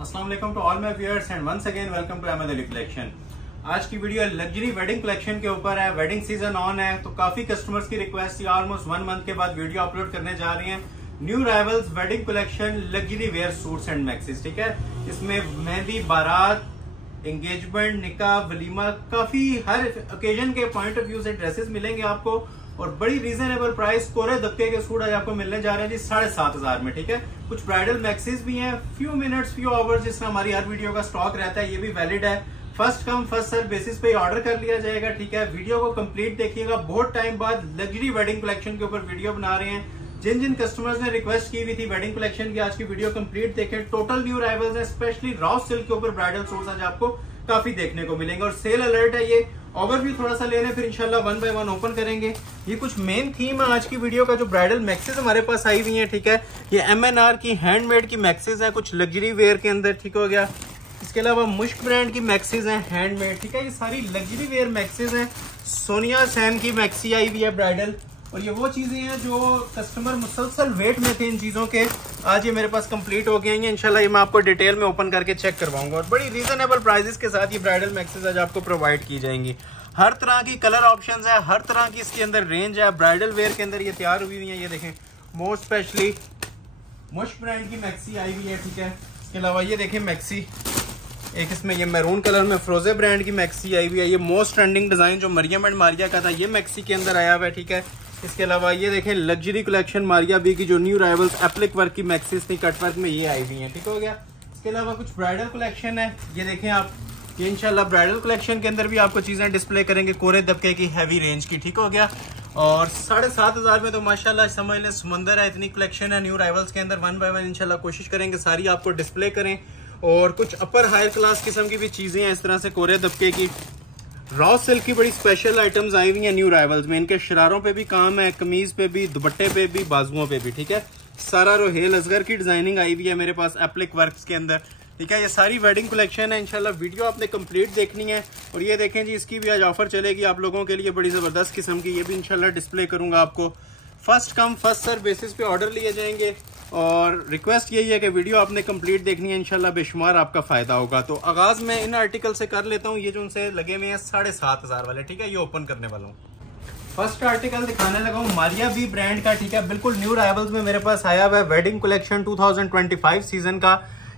अस्सलाम वालेकुम to all my viewers and once again welcome to Ahmad Ali collection. आज की वीडियो लग्जरी वेडिंग कलेक्शन के ऊपर है। वेडिंग सीजन ऑन है तो काफी कस्टमर्स की रिक्वेस्ट थी, ऑलमोस्ट 1 मंथ के बाद वीडियो अपलोड करने जा रही हैं। New rivals wedding collection luxury wear suits and maxis, ठीक है। इसमें मेहंदी, बारात, एंगेजमेंट, निकाह, वलीमा, काफी हर ओकेजन के पॉइंट ऑफ व्यू से ड्रेसेस मिलेंगे आपको और बड़ी रीजनेबल प्राइस। कोरे दबके के सूट आज आपको मिलने जा रहे हैं जी 7,500 में, ठीक है। कुछ ब्राइडल मैक्सीज भी हैं, फ्यू मिनट्स फ्यू आवर्स जिसमें हमारी हर वीडियो का स्टॉक रहता है, ये भी वैलिड है। First come first serve basis पे ऑर्डर कर लिया जाएगा, ठीक है। वीडियो को कंप्लीट देखिएगा, बहुत टाइम बाद लग्जरी वेडिंग कलेक्शन के ऊपर वीडियो बना रहे हैं। जिन जिन कस्टमर्स ने रिक्वेस्ट की हुई थी वेडिंग कलेक्शन की, आज की वीडियो कंप्लीट देखें। टोटल न्यू राइवल्स है, स्पेशली रॉ सिल्क के ऊपर ब्राइडल सूट्स आज आपको काफी देखने को मिलेंगे और सेल अलर्ट है। ये ओवरव्यू थोड़ा सा ले लें, फिर इंशाल्लाह 1 बाय 1 ओपन करेंगे। ये कुछ मेन थीम है आज की वीडियो का। जो ब्राइडल मैक्सीज हमारे पास आई हुई है, ठीक है, ये MNR की हैंडमेड की मैक्सीज है, कुछ लग्जरी वेयर के अंदर, ठीक हो गया। इसके अलावा मुश्क ब्रांड की मैक्सीज है हैंडमेड, ठीक है। ये सारी लग्जरी वेयर मैक्सीज हैं। सोनिया सैन की मैक्सी आई हुई है ब्राइडल, और ये वो चीजें हैं जो कस्टमर मुसलसल वेट में थे इन चीजों के। आज ये मेरे पास कंप्लीट हो गए हैं इंशाल्लाह। ये मैं आपको डिटेल में ओपन करके चेक करवाऊंगा और बड़ी रीजनेबल प्राइसेस के साथ ये ब्राइडल मैक्सीज आज आपको प्रोवाइड की जाएंगी। हर तरह की कलर ऑप्शंस है, हर तरह की इसके अंदर रेंज है। ब्राइडल वेयर के अंदर ये तैयार हुई हुई है, ये देखें। मोस्ट स्पेशली मुश्क ब्रांड की मैक्सी आई हुई है, ठीक है। इसके अलावा ये देखें मैक्सी, एक इसमें ये मैरून कलर में फ्रोजे ब्रांड की मैक्सी आई हुई है। ये मोस्ट ट्रेंडिंग डिजाइन जो मरियम एंड मारिया का था, ये मैक्सी के अंदर आया हुआ है, ठीक है। इसके अलावा ये देखें लग्जरी कलेक्शन मारिया बी की जो न्यू राइवल्स एप्लिक वर्क की मैक्सीज थी कटवर्क में, ये आई हुई है, ठीक हो गया। इसके अलावा कुछ ब्राइडल कलेक्शन है, ये देखें आप। ये इंशाल्लाह ब्राइडल कलेक्शन के अंदर भी आपको चीजें डिस्प्ले करेंगे कोरे दबके की हैवी रेंज की, ठीक हो गया। और 7,500 में तो माशाल्लाह समझ लें समंदर है, इतनी कलेक्शन है न्यू राइवल्स के अंदर। 1 बाय 1 इंशाल्लाह कोशिश करेंगे सारी आपको डिस्प्ले करें। और कुछ अपर हायर क्लास किस्म की भी चीजें हैं इस तरह से कोरे दबके की। रॉ सिल्क की बड़ी स्पेशल आइटम्स आई हुई हैं न्यू राइवल्स में। इनके शरारों पे भी काम है, कमीज पे भी, दुपट्टे पे भी, बाजुओं पे भी, ठीक है। सारा रोहेल असगर की डिजाइनिंग आई हुई है मेरे पास एप्लिक वर्क्स के अंदर, ठीक है। ये सारी वेडिंग कलेक्शन है, इंशाल्लाह वीडियो आपने कंप्लीट देखनी है। और ये देखें जी, इसकी भी आज ऑफर चलेगी आप लोगों के लिए, बड़ी जबरदस्त किस्म की। ये भी इंशाल्लाह डिस्प्ले करूंगा आपको। First come first serve basis पे ऑर्डर लिए जाएंगे और रिक्वेस्ट यही है कि वीडियो आपने कंप्लीट देखनी है, इंशाल्लाह बेशुमार आपका फायदा होगा। तो आगाज मैं इन आर्टिकल से कर लेता हूँ। ये जो उनसे लगे हुए हैं 7,500 वाले, ठीक है, ये ओपन करने वाला हूँ। फर्स्ट आर्टिकल दिखाने लगा हूँ मारिया बी ब्रांड का, ठीक है। बिल्कुल न्यू राइवल्स में मेरे पास आया हुआ है वेडिंग कलेक्शन 2025 सीजन का।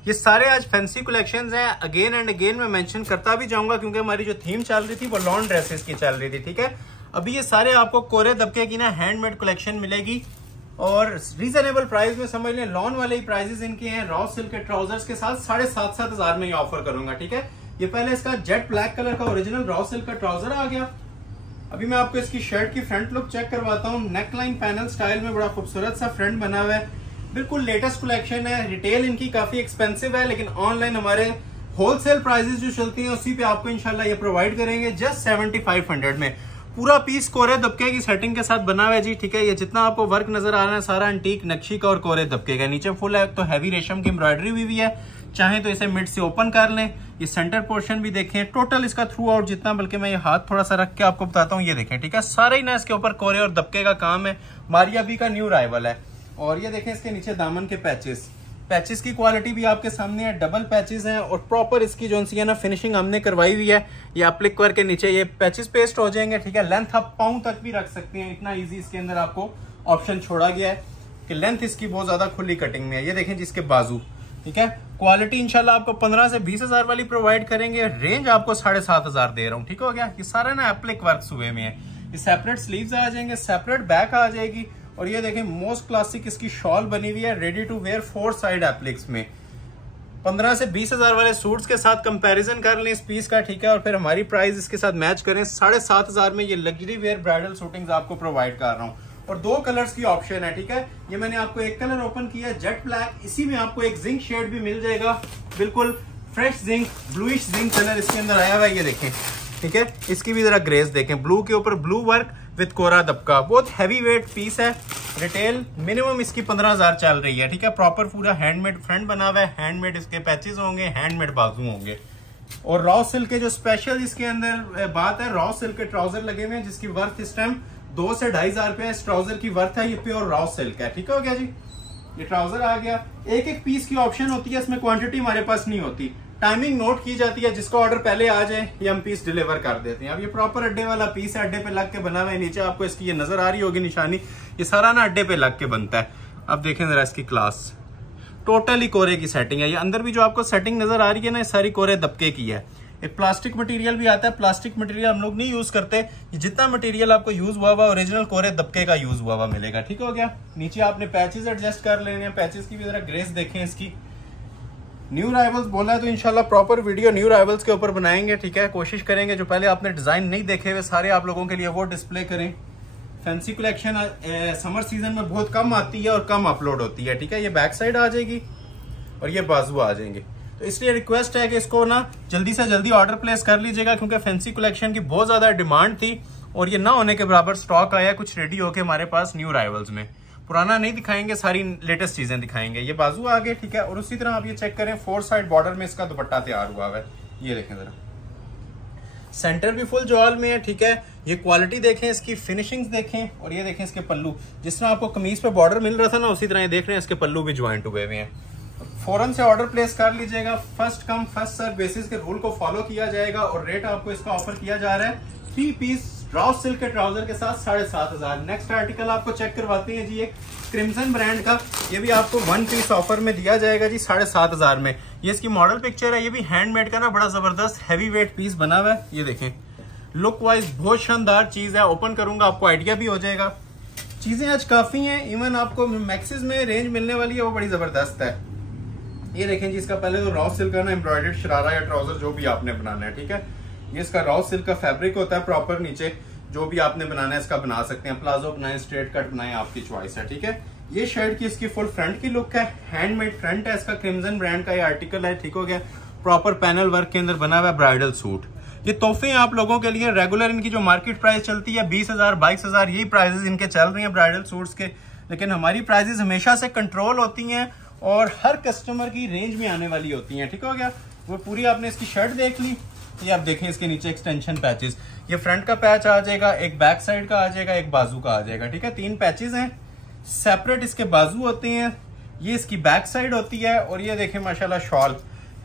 ये सारे आज फैंसी कलेक्शंस हैं। अगेन एंड अगेन मैं मेंशन करता भी जाऊंगा क्योंकि हमारी जो थीम चल रही थी वो लॉन ड्रेसेस की चल रही थी, ठीक है। अभी ये सारे आपको कोरे दबके की ना हैंडमेड कलेक्शन मिलेगी और रीजनेबल प्राइस में, समझ लें लॉन वाले ही प्राइसेस इनके हैं। रॉ सिल्क के ट्राउजर्स के साथ 7,500 में ये ऑफर करूंगा, ठीक है। ये पहले इसका जेट ब्लैक कलर का ओरिजिनल रॉ सिल्क का ट्राउजर आ गया। अभी मैं आपको इसकी शर्ट की फ्रंट लुक चेक करवाता हूँ। नेकलाइन पैनल स्टाइल में बड़ा खूबसूरत सा फ्रंट बना हुआ है, बिल्कुल लेटेस्ट कलेक्शन है। रिटेल इनकी काफी एक्सपेंसिव है, लेकिन ऑनलाइन हमारे होलसेल प्राइसेस जो चलती हैं उसी पे आपको इंशाल्लाह ये प्रोवाइड करेंगे जस्ट 7,500 में। पूरा पीस कोरे दबके की सेटिंग के साथ बना हुआ है जी, ठीक है। ये जितना आपको वर्क नजर आ रहा है सारा एंटीक नक्शी का और कोरे दबके का। नीचे फुल है तो हैवी रेशम की एम्ब्रॉयडरी हुई है। चाहे तो इसे मिड से ओपन कर लें। ये सेंटर पोर्शन भी देखें, टोटल इसका थ्रू आउट जितना, बल्कि मैं ये हाथ थोड़ा सा रख के आपको बताता हूँ, ये देखें, ठीक है। सारा ही ना इसके ऊपर कोरे और दबके का काम है। मारिया बी का न्यू राइवल है। और ये देखें इसके नीचे दामन के पैचेस की क्वालिटी भी आपके सामने है। डबल पैचेस हैं और प्रॉपर इसकी जो सी है ना फिनिशिंग हमने करवाई हुई है। ये एप्लिक वर्क के नीचे ये पैचेस पेस्ट हो जाएंगे, ठीक है। लेंथ आप पाउं तक भी रख सकते हैं, इतना इजी इसके अंदर आपको ऑप्शन छोड़ा गया है कि लेंथ इसकी बहुत ज्यादा खुली कटिंग में है। ये देखें जिसके बाजू, ठीक है। क्वालिटी इंशाल्लाह आपको 15 से 20,000 वाली प्रोवाइड करेंगे। रेंज आपको 7,500 दे रहा हूँ, ठीक हो गया। ये सारे ना एप्लिक वर्क्स हुए में है। ये सेपरेट स्लीव्स आ जाएंगे, सेपरेट बैक आ जाएगी। और ये देखें मोस्ट क्लासिक इसकी शॉल बनी हुई है, रेडी टू वेयर 4 साइड एप्लिक्स में। 15 से 20,000 वाले सूट्स के साथ कंपैरिजन कर लें इस पीस का, ठीक है। और फिर हमारी प्राइस इसके साथ मैच करें। 7,500 में ये लग्जरी वेयर ब्राइडल सूटिंग्स आपको प्रोवाइड कर रहा हूँ। और 2 कलर्स की ऑप्शन है, ठीक है। ये मैंने आपको एक कलर ओपन किया जेट ब्लैक, इसी में आपको एक जिंक शेड भी मिल जाएगा, बिल्कुल fresh zinc, bluish zinc colour इसके अंदर आया हुआ है, ये देखें, ठीक है। इसकी भी जरा ग्रेस देखें, ब्लू के ऊपर ब्लू वर्क विद कोरा दबका, बहुत हैवी वेट पीस है। रिटेल मिनिमम इसकी 15,000 चल रही है, ठीक है। प्रॉपर पूरा हैंडमेड फ्रंट बना हुआ है, हैंडमेड इसके पैचेस होंगे, हैंडमेड बाजू होंगे। और रॉ सिल्क के जो स्पेशल इसके अंदर बात है, रॉ सिल्क के ट्राउजर लगे हुए हैं जिसकी वर्थ इस टाइम 2 से 2,500 रुपया इस ट्राउजर की वर्थ है। ये प्योर रॉ सिल्क है, ठीक हो गया जी। ये ट्राउजर आ गया। एक एक पीस की ऑप्शन होती है, इसमें क्वांटिटी हमारे पास नहीं होती, टाइमिंग नोट की जाती है, जिसका ऑर्डर पहले आ जाए ये हम पीस डिलीवर कर देते हैं। अब ये प्रॉपर अड्डे वाला पीस है, अड्डे पे लग के बना हुआ है। नीचे आपको इसकी ये नजर आ रही होगी निशानी, ये सारा ना अड्डे पे लग के बनता है। अब देखें जरा इसकी क्लास, टोटली कोरे की सेटिंग है। ये अंदर भी जो आपको सेटिंग नजर आ रही है ना, ये सारी कोरे दबके की है। एक प्लास्टिक मटेरियल भी आता है, प्लास्टिक मटेरियल हम लोग नहीं यूज करते। जितना मटेरियल आपको यूज हुआ हुआ ओरिजिनल कोरे दबके का यूज हुआ हुआ मिलेगा। ठीक हो गया। नीचे आपने पैचेस एडजस्ट कर लेने हैं, पैचेस की भी जरा ग्रेस देखें इसकी। न्यू राइवल्स बोला है तो इंशाल्लाह प्रॉपर वीडियो न्यू राइवल्स के ऊपर बनाएंगे। ठीक है, कोशिश करेंगे जो पहले आपने डिजाइन नहीं देखे हुए सारे आप लोगों के लिए वो डिस्प्ले करें। फैंसी कलेक्शन समर सीजन में बहुत कम आती है और कम अपलोड होती है। ठीक है, ये बैक साइड आ जाएगी और ये बाजू आ जाएंगे, तो इसलिए रिक्वेस्ट है कि इसको ना जल्दी से जल्दी ऑर्डर प्लेस कर लीजिएगा, क्योंकि फैंसी कलेक्शन की बहुत ज्यादा डिमांड थी और ये ना होने के बराबर स्टॉक आया कुछ रेडी होके हमारे पास न्यू राइवल्स में। पुराना नहीं दिखाएंगे, सारी लेटेस्ट चीजें दिखाएंगे। ये बाजू आ गए। ठीक है, और उसी तरह आप ये चेक करें 4 साइड बॉर्डर में इसका दुपट्टा तैयार हुआ है। ये देखें जरा, सेंटर भी फुल जॉल में है। ठीक है, ये क्वालिटी देखें, इसकी फिनिशिंग्स देखें, और ये देखें इसके पल्लू। जिस तरह आपको कमीज पे बॉर्डर मिल रहा था ना, उसी तरह ये देख रहे हैं इसके पल्लू भी ज्वाइंट हुए हुए हैं। फौरन से ऑर्डर प्लेस कर लीजिएगा। First come first serve basis के रूल को फॉलो किया जाएगा और रेट आपको इसका ऑफर किया जा रहा है 3 पीस ड्रॉ सिल्क के ट्राउजर के साथ 7,500। नेक्स्ट आर्टिकल आपको चेक करवाते हैं जी, एक क्रिम्सन ब्रांड का, ये भी आपको 1 पीस ऑफर में दिया जाएगा जी 7,500 में। ये इसकी मॉडल पिक्चर है, ये भी हैंडमेड का ना बड़ा जबरदस्त हैवी वेट पीस बना हुआ है। ये देखें, लुक वाइज बहुत शानदार चीज है। ओपन करूंगा आपको आइडिया भी हो जाएगा। चीजें आज काफी हैं, इवन आपको मैक्सिस में रेंज मिलने वाली है वो बड़ी जबरदस्त है। ये देखें जी, इसका पहले तो रॉ सिल्क का ना एम्ब्रॉयडर्ड शरारा या ट्राउजर जो भी आपने बनाना है। ठीक है, ये इसका रॉ सिल्क का फैब्रिक होता है प्रॉपर, नीचे जो भी आपने बनाना है इसका बना सकते हैं। प्लाजो बनाए, स्ट्रेट कट बनाए, आपकी चॉइस है। ठीक है, ये शर्ट की इसकी फुल फ्रंट की लुक है, हैंडमेड फ्रंट है इसका, क्रिम्सन ब्रांड का ये आर्टिकल है। ठीक हो गया, प्रॉपर पैनल वर्क के अंदर बना हुआ है ब्राइडल सूट। ये तोहफे हैं आप लोगों के लिए। रेगुलर इनकी जो मार्केट प्राइस चलती है 20,000 22,000, यही प्राइजेस इनके चल रही हैं ब्राइडल सूट्स के, लेकिन हमारी प्राइजेस हमेशा से कंट्रोल होती हैं और हर कस्टमर की रेंज में आने वाली होती हैं। ठीक हो गया, वो पूरी आपने इसकी शर्ट देख ली। ये आप देखें इसके नीचे एक्सटेंशन पैचेस, ये फ्रंट का पैच आ जाएगा, एक बैक साइड का आ जाएगा, एक बाजू का आ जाएगा। ठीक है, 3 पैचेस हैं, सेपरेट इसके बाजू होते हैं, ये इसकी बैक साइड होती है। और ये देखें माशाल्लाह शॉल,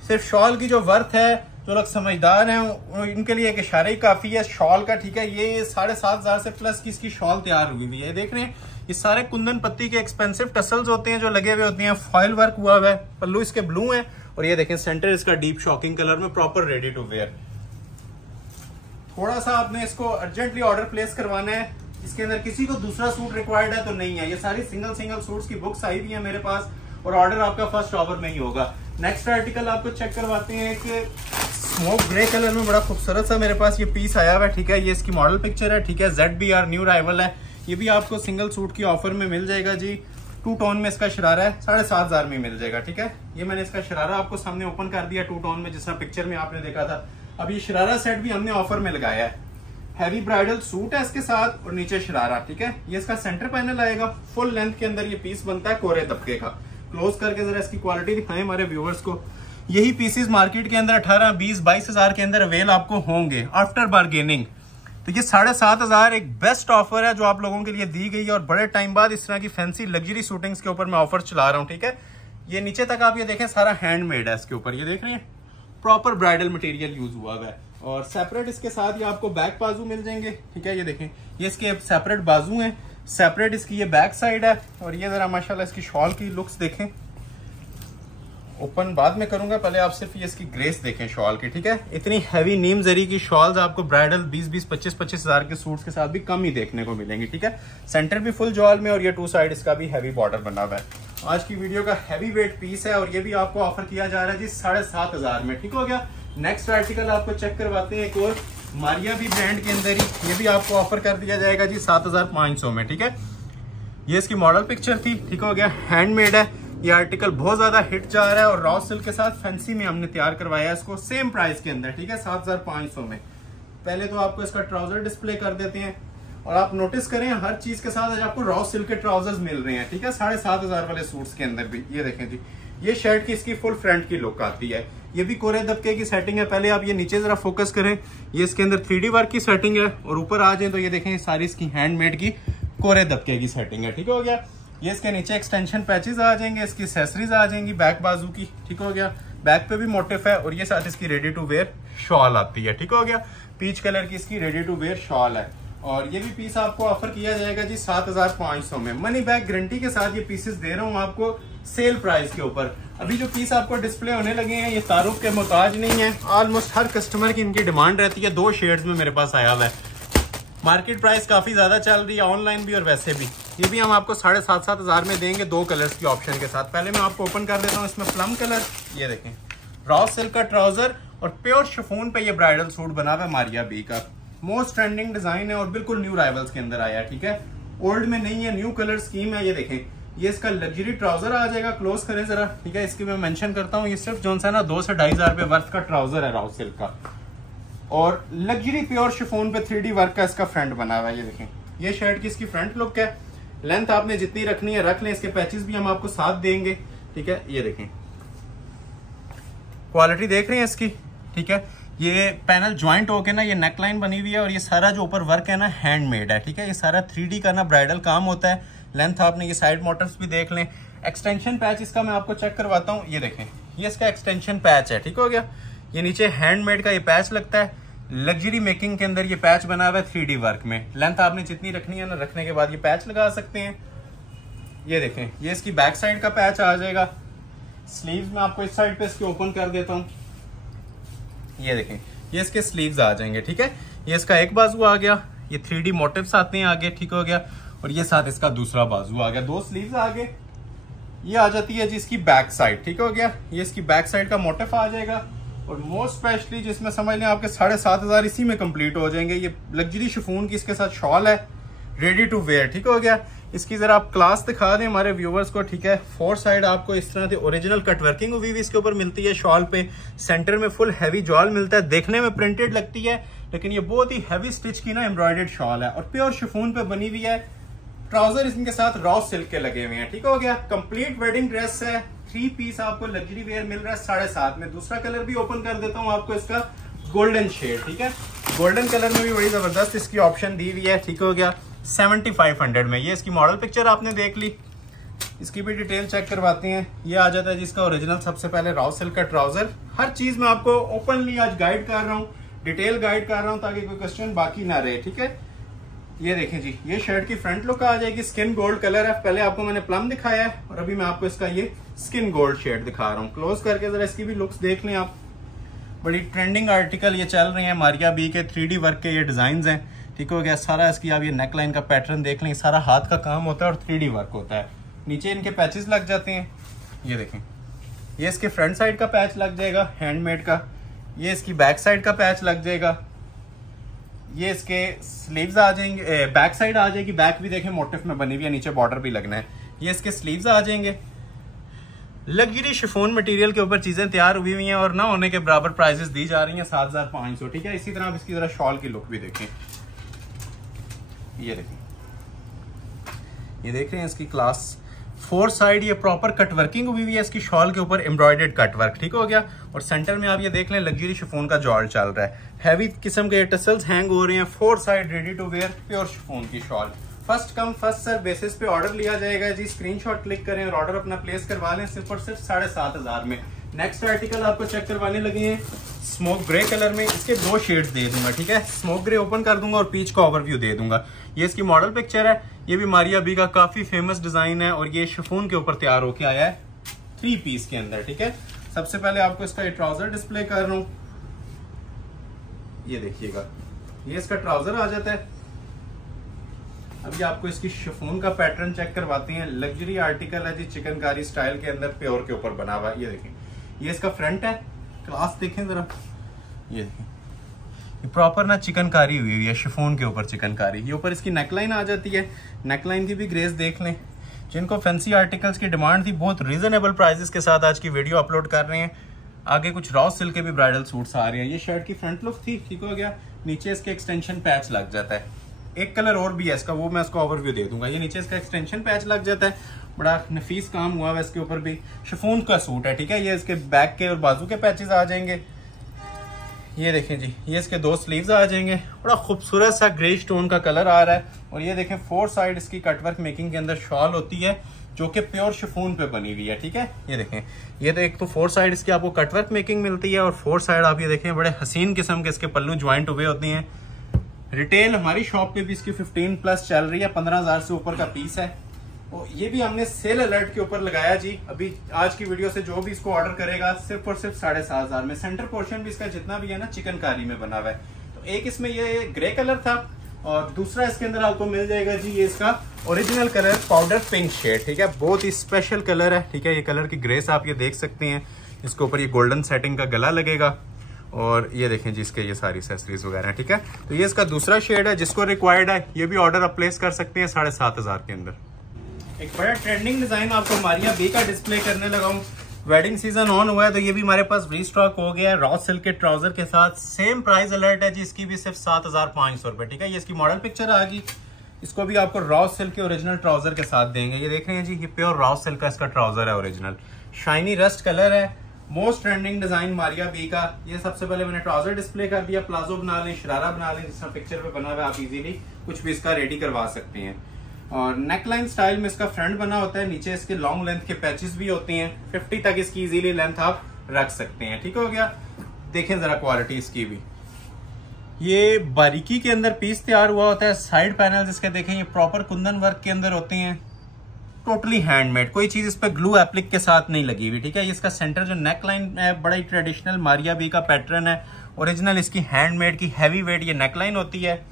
सिर्फ शॉल की जो वर्थ है, जो लोग समझदार हैं इनके लिए एक इशारा ही काफी है शॉल का। ठीक है, ये 7,500 से प्लस की इसकी शॉल तैयार हुई हुई है। देख रहे हैं, ये सारे कुंदन पत्ती के एक्सपेंसिव टसल्स होते हैं जो लगे हुए होते हैं, फॉइल वर्क हुआ हुआ है, पल्लू इसके ब्लू है, और ये देखें सेंटर इसका डीप शॉकिंग कलर में प्रॉपर रेडी टू वेयर। थोड़ा सा आपने इसको अर्जेंटली ऑर्डर प्लेस करवाना है, इसके अंदर किसी को दूसरा सूट रिक्वायर्ड है तो नहीं है, ये सारी सिंगल सूट्स की बुक्स आई हुई है मेरे पास, और ऑर्डर आपका फर्स्ट ऑफर में ही होगा। नेक्स्ट आर्टिकल आपको चेक करवाते हैं कि स्मोक ग्रे कलर में बड़ा खूबसूरत सा मेरे पास ये पीस आया हुआ है। ठीक है, ये इसकी मॉडल पिक्चर है। ठीक है, ZBR न्यू राइवल है, ये भी आपको सिंगल सूट की ऑफर में मिल जाएगा जी। 2 टोन में इसका शरारा है, 7,500 में मिल जाएगा। ठीक है, ये मैंने इसका शरारा आपको सामने ओपन कर दिया 2 टोन में, जिस तरह पिक्चर में आपने देखा था। अब ये शरारा सेट भी हमने ऑफर में लगाया है, हैवी ब्राइडल सूट है इसके साथ और नीचे शरारा। ठीक है, ये इसका सेंटर पैनल आएगा, फुल लेंथ के अंदर ये पीस बनता है कोरे दबके का। क्लोज करके जरा इसकी क्वालिटी दिखाएं हमारे व्यूअर्स को। यही पीसेस मार्केट के अंदर 18, 20, 22,000 के अंदर अवेल आपको होंगे आफ्टर बार्गेनिंग। तो ये 7,500 एक बेस्ट ऑफर है जो आप लोगों के लिए दी गई है, और बड़े टाइम बाद इस तरह की फैंसी लग्जरी शूटिंग्स के ऊपर मैं ऑफर चला रहा हूँ। ठीक है, ये नीचे तक आप ये देखें सारा हैंडमेड है इसके ऊपर, ये देख रहे हैं प्रॉपर ब्राइडल मटेरियल यूज हुआ है, और सेपरेट इसके साथ ये आपको बैक बाजू मिल जाएंगे। ठीक है, ये देखें ये इसके सेपरेट बाजू हैं, सेपरेट इसकी ये बैक साइड है, और ये जरा माशाल्लाह इसकी शॉल की लुक्स देखें। ओपन बाद में करूंगा, पहले आप सिर्फ ये इसकी ग्रेस देखें शॉल की। ठीक है, इतनी हैवी नीम जरी की शॉल्स आपको ब्राइडल 20-20, 25-25,000 के सूट्स के साथ भी कम ही देखने को मिलेंगी। ठीक है, सेंटर भी फुल जॉल में, और ये 2 साइड इसका भी हैवी बॉर्डर बना हुआ है। आज की वीडियो का हैवी वेट पीस है, और ये भी आपको ऑफर किया जा रहा है जी 7,500 में। ठीक हो गया, नेक्स्ट आर्टिकल आपको चेक करवाते हैं, एक और मारिया भी ब्रांड के अंदर ही, ये भी आपको ऑफर कर दिया जाएगा जी 7,500 में। ठीक है, ये इसकी मॉडल पिक्चर थी। ठीक हो गया, हैंडमेड है, ये आर्टिकल बहुत ज्यादा हिट जा रहा है, और रॉ सिल्क के साथ फैंसी में हमने तैयार करवाया है इसको सेम प्राइस के अंदर। ठीक है, 7,500 में। पहले तो आपको इसका ट्राउजर डिस्प्ले कर देते हैं, और आप नोटिस करें हर चीज के साथ आज आपको रॉ सिल्क के ट्राउजर्स मिल रहे हैं। ठीक है, 7,500 वाले सूट्स के अंदर भी। ये देखें जी, ये शर्ट की इसकी फुल फ्रंट की लुक आती है, ये भी कोरे दबके की सेटिंग है। पहले आप ये नीचे जरा फोकस करें, ये इसके अंदर 3D वर्क की सेटिंग है, और ऊपर आ जाए तो ये देखें सारी इसकी हैंडमेड की कोरे दबके की सेटिंग है। ठीक हो गया, ये इसके नीचे एक्सटेंशन पैचेस आ जाएंगे, इसकी एक्सेसरीज आ जाएंगी बैक बाजू की, ठीक हो गया। बैक पे भी मोटिफ है और ये साथ इसकी रेडी टू वेयर शॉल आती है, ठीक हो गया। पीच कलर की इसकी रेडी टू वेयर शॉल है और ये भी पीस आपको ऑफर किया जाएगा जी 7500 में। मनी बैक गारंटी के साथ ये पीसेस दे रहा हूँ आपको सेल प्राइस के ऊपर। अभी जो पीस आपको डिस्प्ले होने लगे हैं ये तारुफ के मोहताज नहीं है, ऑलमोस्ट हर कस्टमर की इनकी डिमांड रहती है। 2 शेड्स में मेरे पास आया हुआ है। मार्केट प्राइस काफी ज्यादा चल रही है ऑनलाइन भी और वैसे भी। ये भी हम आपको 7500 में देंगे 2 कलर्स की ऑप्शन के साथ। पहले मैं आपको ओपन कर देता हूँ इसमें प्लम कलर। ये देखें रॉ सिल्क का ट्राउजर और प्योर शिफॉन पे ये ब्राइडल सूट बना हुआ है मारिया बी का। मोस्ट ट्रेंडिंग डिजाइन है और बिल्कुल न्यू राइवल्स के अंदर आया है, ठीक है। ओल्ड में नहीं है, न्यू कलर स्कीम है। ये देखें ये इसका लग्जरी ट्राउजर आ जाएगा, क्लोज करें जरा, ठीक है। इसकी मैं मेंशन करता हूँ, ये सिर्फ जो सा ना 2 से 2500 रुपए वर्थ का ट्राउजर है रॉ सिल्क का और लग्जरी प्योर शिफॉन पे 3D वर्क का इसका फ्रंट बना हुआ है। ये देखें ये शर्ट की इसकी फ्रंट लुक है। लेंथ आपने जितनी रखनी है रख लें, इसके पैचेस भी हम आपको साथ देंगे, ठीक है। ये देखें क्वालिटी देख रहे हैं इसकी, ठीक है। ये पैनल ज्वाइंट होके ना ये नेकलाइन बनी हुई है और ये सारा जो ऊपर वर्क है ना हैंडमेड है, ठीक है। ये सारा 3D का ना ब्राइडल काम होता है। लेंथ आपने ये साइड मोटर्स भी देख लें। एक्सटेंशन पैच इसका मैं आपको चेक करवाता हूँ। ये देखें ये इसका एक्सटेंशन पैच है, ठीक हो गया। ये नीचे हैंडमेड का ये पैच लगता है। लग्जरी मेकिंग के अंदर ये पैच बना हुआ है 3D वर्क में। लेंथ आपने जितनी रखनी है ना रखने के बाद ये पैच लगा सकते हैं। ये देखें ये इसकी बैक साइड का पैच आ जाएगा। स्लीव्स में आपको इस साइड पे इसके ओपन कर देता हूँ। ये देखें ये इसके स्लीव्स आ जाएंगे, ठीक है। ये इसका एक बाजू आ गया, ये 3D मोटिव्स आते हैं आगे, ठीक हो गया। और ये साथ इसका दूसरा बाजू आ गया, 2 स्लीव्स आगे। ये आ जाती है जी इसकी बैक साइड, ठीक हो गया। ये इसकी बैक साइड का मोटिफ आ जाएगा और मोस्ट स्पेशली जिसमें समझ लें आपके 7500 इसी में कंप्लीट हो जाएंगे। ये लग्जरी शिफॉन की इसके साथ शॉल है रेडी टू वेयर, ठीक हो गया। इसकी जरा आप क्लास दिखा दें हमारे व्यूवर्स को, ठीक है। 4 साइड आपको इस तरह से ओरिजिनल कट वर्किंग हुई भी इसके ऊपर मिलती है शॉल पे। सेंटर में फुल हैवी जॉल मिलता है, देखने में प्रिंटेड लगती है लेकिन ये बहुत ही हैवी स्टिच की ना एम्ब्रॉयडर्ड शॉल है और प्योर शिफॉन पे बनी हुई है। ट्राउजर इसके साथ रॉ सिल्क के लगे हुए हैं, ठीक हो गया। कंप्लीट वेडिंग ड्रेस है, 3 पीस आपको लग्जरी वेयर मिल रहा है 7.5 में। दूसरा कलर भी ओपन कर देता हूँ आपको इसका गोल्डन शेड, ठीक है। गोल्डन कलर में भी बड़ी जबरदस्त इसकी ऑप्शन दी हुई है, ठीक हो गया। 7500 में ये इसकी मॉडल पिक्चर आपने देख ली। इसकी भी डिटेल चेक करवाते हैं। ये आ जाता है जिसका ओरिजिनल सबसे पहले रॉ सिल्क का ट्राउजर। हर चीज में आपको ओपनली आज गाइड कर रहा हूँ, डिटेल गाइड कर रहा हूँ ताकि कोई क्वेश्चन बाकी ना रहे, ठीक है। ये देखें जी ये शर्ट की फ्रंट लुक आ जाएगी। स्किन गोल्ड कलर है, पहले आपको मैंने प्लम दिखाया है और अभी मैं आपको इसका ये स्किन गोल्ड शेड दिखा रहा हूँ। क्लोज करके जरा इसकी भी लुक्स देख लें आप। बड़ी ट्रेंडिंग आर्टिकल ये चल रहे हैं मारिया बी के 3D वर्क के ये डिजाइन हैं, ठीक हो गया। सारा इसकी आप ये नेकलाइन का पैटर्न देख लें, सारा हाथ का काम होता है और 3D वर्क होता है। नीचे इनके पैचेस लग जाते हैं। ये देखें ये इसके फ्रंट साइड का पैच लग जाएगा हैंडमेड का। ये इसकी बैक साइड का पैच लग जाएगा। ये इसके स्लीव्स आ जाएंगे, बैक साइड आ जाएगी। बैक भी देखें मोटिफ में बनी हुई है, नीचे बॉर्डर भी लगना है। ये इसके स्लीव्स आ जाएंगे। लग्जरी शिफॉन मटेरियल के ऊपर चीजें तैयार हुई हुई हैं और ना होने के बराबर प्राइसेस दी जा रही हैं 7500, ठीक है। इसी तरह आप इसकी जरा शॉल की लुक भी देखें। ये देखें ये देख रहे हैं इसकी क्लास 4 साइड ये प्रॉपर कट वर्किंग हुई हुई है इसकी शॉल के ऊपर, एम्ब्रॉयडर्ड कट वर्क, ठीक हो गया। और सेंटर में आप ये देख लें लग्जरी शिफॉन का जॉल चल रहा है। हैवी किस्म के टसल्स हैंग हो रहे हैं। 4 side ready to wear pure chiffon की shawl. First come first serve basis पे ऑर्डर लिया जाएगा जी। स्क्रीनशॉट क्लिक करें और ऑर्डर अपना प्लेस करवा लें सिर्फ और सिर्फ 7500 में। नेक्स्ट आर्टिकल आपको चेक करवाने लगे हैं स्मोक ग्रे कलर में। इसके 2 शेड्स दे दूंगा, ठीक है। स्मोक ग्रे ओपन कर दूंगा और पीच का ओवरव्यू दे दूंगा। ये इसकी मॉडल पिक्चर है। ये भी मारिया बी का काफी फेमस डिजाइन है और ये शिफॉन के ऊपर तैयार होके आया है 3 पीस के अंदर, ठीक है। सबसे पहले आपको इसका ये ट्राउजर डिस्प्ले कर रहा हूं। ये देखिएगा ये इसका ट्राउजर आ जाता है। अभी आपको इसकी शिफॉन का पैटर्न चेक करवाते हैं। लग्जरी आर्टिकल है जी, चिकनकारी स्टाइल के अंदर प्योर के ऊपर बना हुआ है। ये देखें ये इसका फ्रंट है, क्लास देखें जरा। ये देखें ये प्रॉपर ना चिकनकारी हुई हुई है शिफॉन के ऊपर चिकनकारी। ये ऊपर इसकी नेकलाइन आ जाती है। नेकलाइन की भी ग्रेस देख लें। जिनको फैंसी आर्टिकल्स की डिमांड थी बहुत रीजनेबल प्राइसेस के साथ आज की वीडियो अपलोड कर रहे हैं। आगे कुछ रॉ सिल्क के भी ब्राइडल सूट्स आ रहे हैं। ये शर्ट की फ्रंट लुक थी, ठीक हो गया। नीचे इसके एक्सटेंशन पैच लग जाता है। एक कलर और भी है इसका, वो मैं इसको ओवरव्यू दे दूंगा। ये नीचे इसका एक्सटेंशन पैच लग जाता है। बड़ा नफीस काम हुआ है इसके ऊपर भी। शिफॉन का सूट है, ठीक है। ये इसके बैक के और बाजू के पैचेस आ जाएंगे। ये देखें जी, ये इसके 2 स्लीव्स आ जाएंगे। बड़ा खूबसूरत सा ग्रे स्टोन का कलर आ रहा है। और ये देखें 4 साइड इसकी कटवर्क मेकिंग के अंदर शॉल होती है जो कि प्योर शिफॉन पे बनी हुई है। ठीक है, ये देखें, ये तो एक तो 4 साइड इसकी आपको कटवर्क मेकिंग मिलती है और 4 साइड आप ये देखें बड़े हसीन किस्म के इसके पल्लू ज्वाइंट हुए होते हैं। रिटेल हमारी शॉप पे भी इसकी 15 प्लस चल रही है, 15,000 से ऊपर का पीस है। और ये भी हमने सेल अलर्ट के ऊपर लगाया जी। अभी आज की वीडियो से जो भी इसको ऑर्डर करेगा सिर्फ और सिर्फ 7,500 में। सेंटर पोर्शन भी इसका जितना भी है ना चिकनकारी में बना हुआ है। तो एक इसमें ये ग्रे कलर था और दूसरा इसके अंदर आपको मिल जाएगा जी ये इसका original colour powder pink shade. ठीक है, बहुत ही स्पेशल कलर है। ठीक है, ये कलर की ग्रेस आप ये देख सकते हैं। इसके ऊपर ये गोल्डन सेटिंग का गला लगेगा और ये देखें जी इसके ये सारी एक्सेसरीज वगैरह। ठीक है, तो ये इसका दूसरा शेड है। जिसको रिक्वायर्ड है ये भी ऑर्डर आप प्लेस कर सकते हैं 7,500 के अंदर। एक बड़ा ट्रेंडिंग डिजाइन आपको मारिया बी का डिस्प्ले करने लगा हूँ। वेडिंग सीजन ऑन हुआ है तो ये भी हमारे पास रीस्टॉक हो गया है रॉ सिल्क के ट्राउजर के साथ। सेम प्राइस अलर्ट है जी, इसकी भी सिर्फ 7,500 रुपए। ठीक है, ये इसकी मॉडल पिक्चर आ गई। इसको भी आपको रॉ सिल्क के ओरिजिनल ट्राउजर के साथ देंगे। ये देख रहे हैं जी, ये प्योर रॉ सिल्क का इसका ट्राउजर है ओरिजिनल। शाइनी रस्ट कलर है। Most trending design Maria B का। ये सबसे पहले मैंने ट्राउजर डिस्प्ले कर दिया। प्लाजो बना लें, शरारा बना लें, जिसका पिक्चर पे बना हुआ है, आप इजीली कुछ भी इसका रेडी करवा सकते हैं। और नेकलाइन स्टाइल में इसका फ्रंट बना होता है। नीचे इसके लॉन्ग लेंथ के पैचेस भी होते हैं। 50 तक इसकी इजीली लेंथ आप रख सकते हैं। ठीक हो गया, देखें जरा क्वालिटी इसकी भी। ये बारीकी के अंदर पीस तैयार हुआ होता है। साइड पैनल इसके देखें ये प्रॉपर कुंदन वर्क के अंदर होते हैं। टोटली हैंडमेड, कोई चीज इस पे ग्लू एप्लिक के साथ नहीं लगी हुई। ठीक है, इसका सेंटर जो नेक लाइन है बड़ा ही ट्रेडिशनल मारिया बी का पैटर्न है। ओरिजिनल इसकी हैंडमेड की हैवी वेट ये नेक लाइन होती है।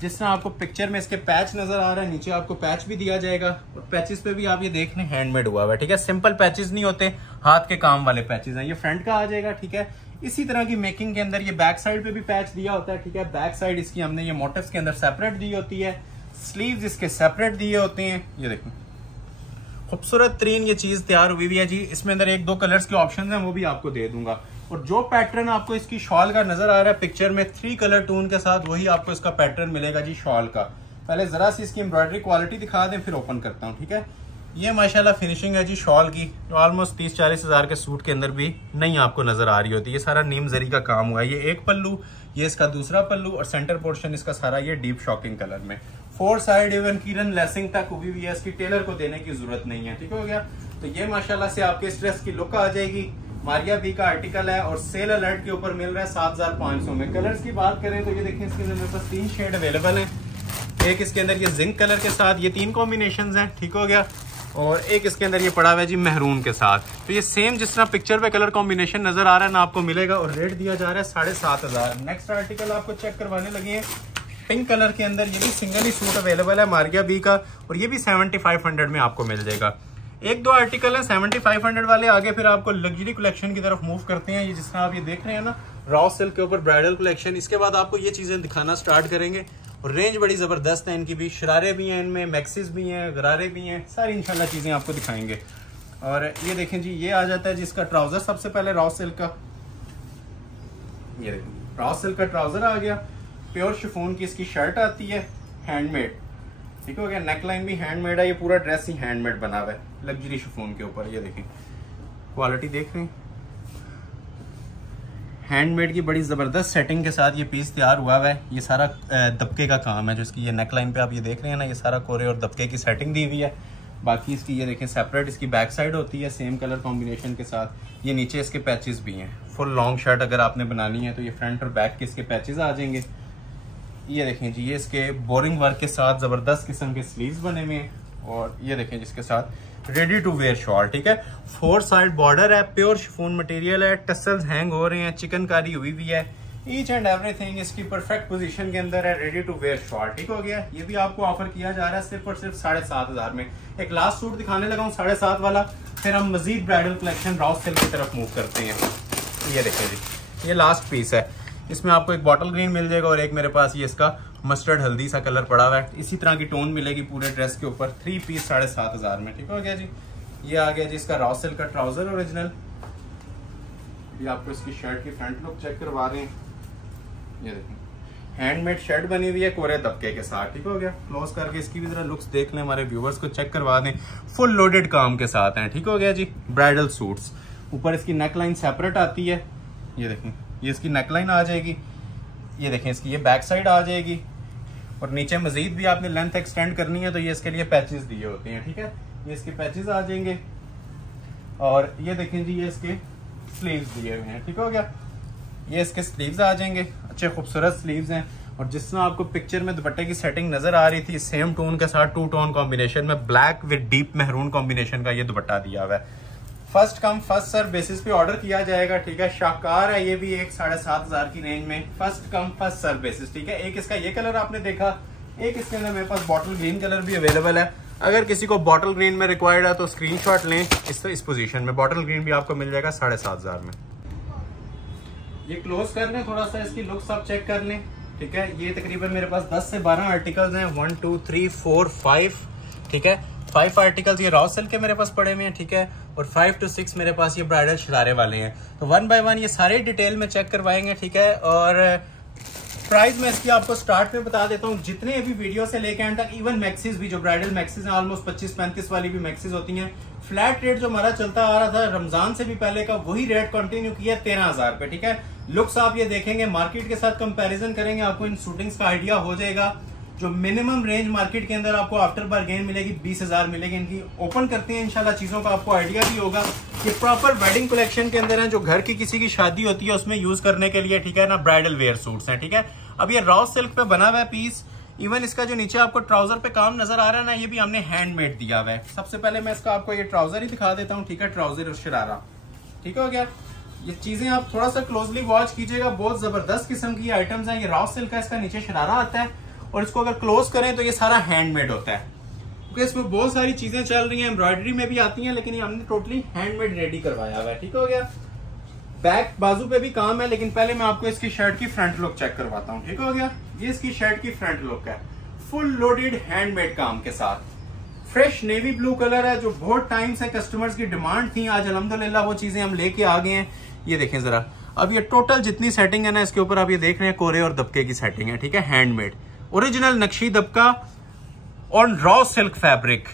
जिस तरह आपको पिक्चर में इसके पैच नजर आ रहा है, नीचे आपको पैच भी दिया जाएगा और पैचेस पे भी आप ये देख रहे हैं हैंडमेड हुआ हुआ है। ठीक है, सिंपल पैचेस नहीं होते, हाथ के काम वाले पैचेस हैं। ये फ्रंट का आ जाएगा। ठीक है, इसी तरह की मेकिंग के अंदर ये बैक साइड पे भी पैच दिया होता है। ठीक है, बैक साइड इसकी हमने ये मोटिव्स के अंदर सेपरेट दी होती है। स्लीव्स इसके सेपरेट दिए होते हैं। ये देखो खूबसूरत तरीन ये चीज तैयार हुई है जी। इसमें अंदर 1-2 कलर्स के ऑप्शन हैं, वो भी आपको दे दूंगा। और जो पैटर्न आपको इसकी शॉल का नजर आ रहा है पिक्चर में 3 कलर टून के साथ, वही आपको इसका पैटर्न मिलेगा जी शॉल का। पहले जरा सी इसकी एम्ब्रॉयडरी क्वालिटी दिखा दें, फिर ओपन करता हूँ। ठीक है, ये माशाल्लाह फिनिशिंग है जी शॉल की, जो ऑलमोस्ट 30-40 हजार के सूट के अंदर भी नहीं आपको नजर आ रही होती। ये सारा नीम जरी का काम हुआ है। ये एक पल्लू, ये इसका दूसरा पल्लू और सेंटर पोर्शन इसका सारा ये डीप शॉकिंग कलर में। 4 साइड इवन कीरन लेसिंग तक हुई हुई है। इसकी टेलर को देने की जरूरत नहीं है। ठीक हो गया, तो ये माशाल्लाह से आपके इस ड्रेस की लुक आ जाएगी। मारिया बी का आर्टिकल है और सेल अलर्ट के ऊपर मिल रहा है 7,500 में। कलर्स की बात करें तो ये देखें इसके अंदर मेरे पास 3 शेड अवेलेबल है। एक इसके अंदर ये जिंक कलर के साथ, ये 3 कॉम्बिनेशंस हैं। ठीक हो गया, और एक इसके अंदर ये पड़ा हुआ है जी मेहरून के साथ। तो ये सेम जिस तरह पिक्चर पे कलर कॉम्बिनेशन नजर आ रहा है ना आपको मिलेगा और रेट दिया जा रहा है 7,500। नेक्स्ट आर्टिकल आपको चेक करवाने लगे हैं पिंक कलर के अंदर। ये भी सिंगल ही सूट अवेलेबल है मारिया बी का और ये भी 7,500 में आपको मिल जाएगा। 1-2 आर्टिकल है 7,500 वाले। आगे फिर आपको लग्जरी कलेक्शन की तरफ मूव करते हैं। ये जिस तरह आप ये देख रहे हैं ना रॉ सिल्क के ऊपर ब्राइडल कलेक्शन। इसके बाद आपको ये चीजें दिखाना स्टार्ट करेंगे और रेंज बड़ी जबरदस्त है इनकी भी। शरारे भी हैं इनमें, मैक्सिस भी हैं, गरारे भी हैं, सारी इंशाल्लाह चीजें आपको दिखाएंगे। और ये देखें जी, ये आ जाता है जिसका ट्राउजर सबसे पहले रॉ सिल्क का। ये देखें रॉ सिल्क का ट्राउजर आ गया। प्योर शिफॉन की इसकी शर्ट आती है, हैंडमेड। ठीक हो गया, नेकलाइन भी हैंडमेड है। ये पूरा ड्रेस ही हैंडमेड बना हुआ है लग्जरी शिफॉन के ऊपर। ये देखें क्वालिटी देख रहे हैं, हैंडमेड की बड़ी जबरदस्त सेटिंग के साथ ये पीस तैयार हुआ है। ये सारा दबके का काम है जो इसकी ये नेकलाइन पे आप ये देख रहे हैं ना, ये सारा कोरे और दबके की सेटिंग दी हुई है। बाकी इसकी ये देखें सेपरेट इसकी बैक साइड होती है सेम कलर कॉम्बिनेशन के साथ। ये नीचे इसके पैचेस भी हैं। फुल लॉन्ग शर्ट अगर आपने बनानी है तो ये फ्रंट और बैक के इसके पैचेस आ जाएंगे। ये देखें जी, ये इसके बोरिंग वर्क के साथ जबरदस्त किस्म के स्लीव्स बने हुए हैं। और ये देखें जिसके साथ रेडी टू वेयर शॉल। ठीक है, 4 साइड बॉर्डर है, प्योर शिफॉन मटेरियल है, टसल्स हैंग हो रहे हैं, चिकनकारी हुई भी है। ईच एंड एवरीथिंग इसकी परफेक्ट पोजीशन के अंदर है, रेडी टू वेयर शॉल। ठीक हो गया, ये भी आपको ऑफर किया जा रहा है सिर्फ और सिर्फ 7,500 में। एक लास्ट सूट दिखाने लगा हूँ 7,500 वाला, फिर हम मजीद ब्राइडल कलेक्शन रॉ सिल्क की तरफ मूव करते हैं। ये देखें जी, ये लास्ट पीस है। इसमें आपको एक बॉटल ग्रीन मिल जाएगा और एक मेरे पास ये इसका मस्टर्ड हल्दी सा कलर पड़ा हुआ है। इसी तरह की टोन मिलेगी पूरे ड्रेस के ऊपर। 3 पीस 7,500 में। ठीक हो गया जी, ये आ गया जी इसका रॉ सिल्क का ट्राउजर ओरिजिनल। ये आपको इसकी शर्ट की फ्रंट लुक चेक करवा रहे हैं। ये देखिए हैंडमेड शर्ट बनी हुई है कोरे दबके के साथ। ठीक हो गया, क्लोज करके इसकी भी जरा लुक्स देख लें, हमारे व्यूवर्स को चेक करवा दें। फुल लोडेड काम के साथ हैं। ठीक हो गया जी, ब्राइडल सूट्स। ऊपर इसकी नेक लाइन सेपरेट आती है। ये देखें ये इसकी नेकलाइन आ जाएगी, ये देखें इसकी ये बैक साइड आ जाएगी, और नीचे मजीद भी आपने लेंथ एक्सटेंड करनी है तो ये इसके लिए पैचेस दिए होते हैं, ठीक है। ये इसके पैचेस आ जाएंगे, और ये देखें जी ये इसके स्लीव्स दिए हुए हैं, ठीक हो गया। ये इसके स्लीव्स आ जाएंगे, अच्छे खूबसूरत स्लीव्स हैं, और जिस तरह आपको पिक्चर में दुपट्टे की सेटिंग नजर आ रही थी, सेम टोन के साथ 2 टोन कॉम्बिनेशन में ब्लैक विद डीप मेहरून कॉम्बिनेशन का ये दुपट्टा दिया हुआ है। First come first serve basis पे ऑर्डर किया जाएगा, ठीक है। शाकार है ये भी, एक 7,500 की रेंज में, first come first serve basis, ठीक है। एक इसका ये कलर आपने देखा, एक इसके अंदर मेरे पास बॉटल ग्रीन कलर भी अवेलेबल है। अगर किसी को बॉटल ग्रीन में रिक्वायर्ड है तो स्क्रीनशॉट लें, इस पोजीशन में बॉटल ग्रीन भी आपको मिल जाएगा 7,500 में। ये क्लोज कर लें, थोड़ा सा इसकी लुक्स आप चेक कर लें, ठीक है। ये तकरीबन मेरे पास 10 से 12 आर्टिकल्स हैं, 1 2 3 4 5, ठीक है। 5 आर्टिकल्स ये रॉ सिल्क के मेरे पास पड़े हुए हैं, ठीक है, और 5 to 6 मेरे पास ये ब्राइडल शरारे वाले हैं। तो 1 by 1 ये सारे डिटेल में चेक करवाएंगे, ठीक है। और प्राइस मैं इसकी आपको स्टार्ट में बता देता हूँ, जितने अभी वीडियो से लेकर एंड तक, इवन मैक्सीज भी, जो ब्राइडल मैक्सीज हैं ऑलमोस्ट 25-35 वाली भी मैक्सीज होती हैं, फ्लैट रेट जो हमारा चलता आ रहा था रमजान से भी पहले का, वही रेट कंटिन्यू किया 13,000 पे, ठीक है। लुक्स आप ये देखेंगे, मार्केट के साथ कंपैरिजन करेंगे, आपको इन शूटिंग्स का आइडिया हो जाएगा। जो मिनिमम रेंज मार्केट के अंदर आपको आफ्टर बारगेन मिलेगी 20,000 मिलेगी। इनकी ओपन करते हैं इंशाल्लाह, चीजों का आपको आइडिया भी होगा। ये प्रॉपर वेडिंग कलेक्शन के अंदर है, जो घर की किसी की शादी होती है उसमें यूज करने के लिए, ठीक है ना, ब्राइडल वेयर सूट्स हैं, ठीक है। अब ये रॉ सिल्क पे बना हुआ है पीस, इवन इसका जो नीचे आपको ट्राउजर पे काम नजर आ रहा है ना, ये भी हमने हैंडमेड दिया हुआ है। सबसे पहले मैं इसका आपको ये ट्राउजर ही दिखा देता हूँ, ठीक है, ट्राउजर और शरारा, ठीक हो गया। ये चीजें आप थोड़ा सा क्लोजली वॉच कीजिएगा, बहुत जबरदस्त किस्म की आइटम्स हैं। ये रॉ सिल्क का, इसका नीचे शरारा आता है, और इसको अगर क्लोज करें तो ये सारा हैंडमेड होता है, क्योंकि इसमें बहुत सारी चीजें चल रही हैं, एम्ब्रॉयडरी में भी आती हैं, लेकिन ये हमने टोटली हैंडमेड रेडी करवाया हुआ है, ठीक हो गया। बैक बाजू पे भी काम है, लेकिन पहले मैं आपको इसकी शर्ट की फ्रंट लुक चेक करवाता हूँ, ठीक हो गया। ये इसकी शर्ट की फ्रंट लुक है, फुल लोडेड हैंडमेड काम के साथ। फ्रेश नेवी ब्लू कलर है, जो बहुत टाइम से कस्टमर्स की डिमांड थी, आज अल्हम्दुलिल्लाह वो चीजें हम लेके आ गए हैं। ये देखें जरा, अब ये टोटल जितनी सेटिंग है ना इसके ऊपर, आप ये देख रहे हैं कोरे और दबके की सेटिंग है, ठीक है, हैंडमेड, ओरिजिनल नक्शी दबका और रॉ सिल्क फैब्रिक,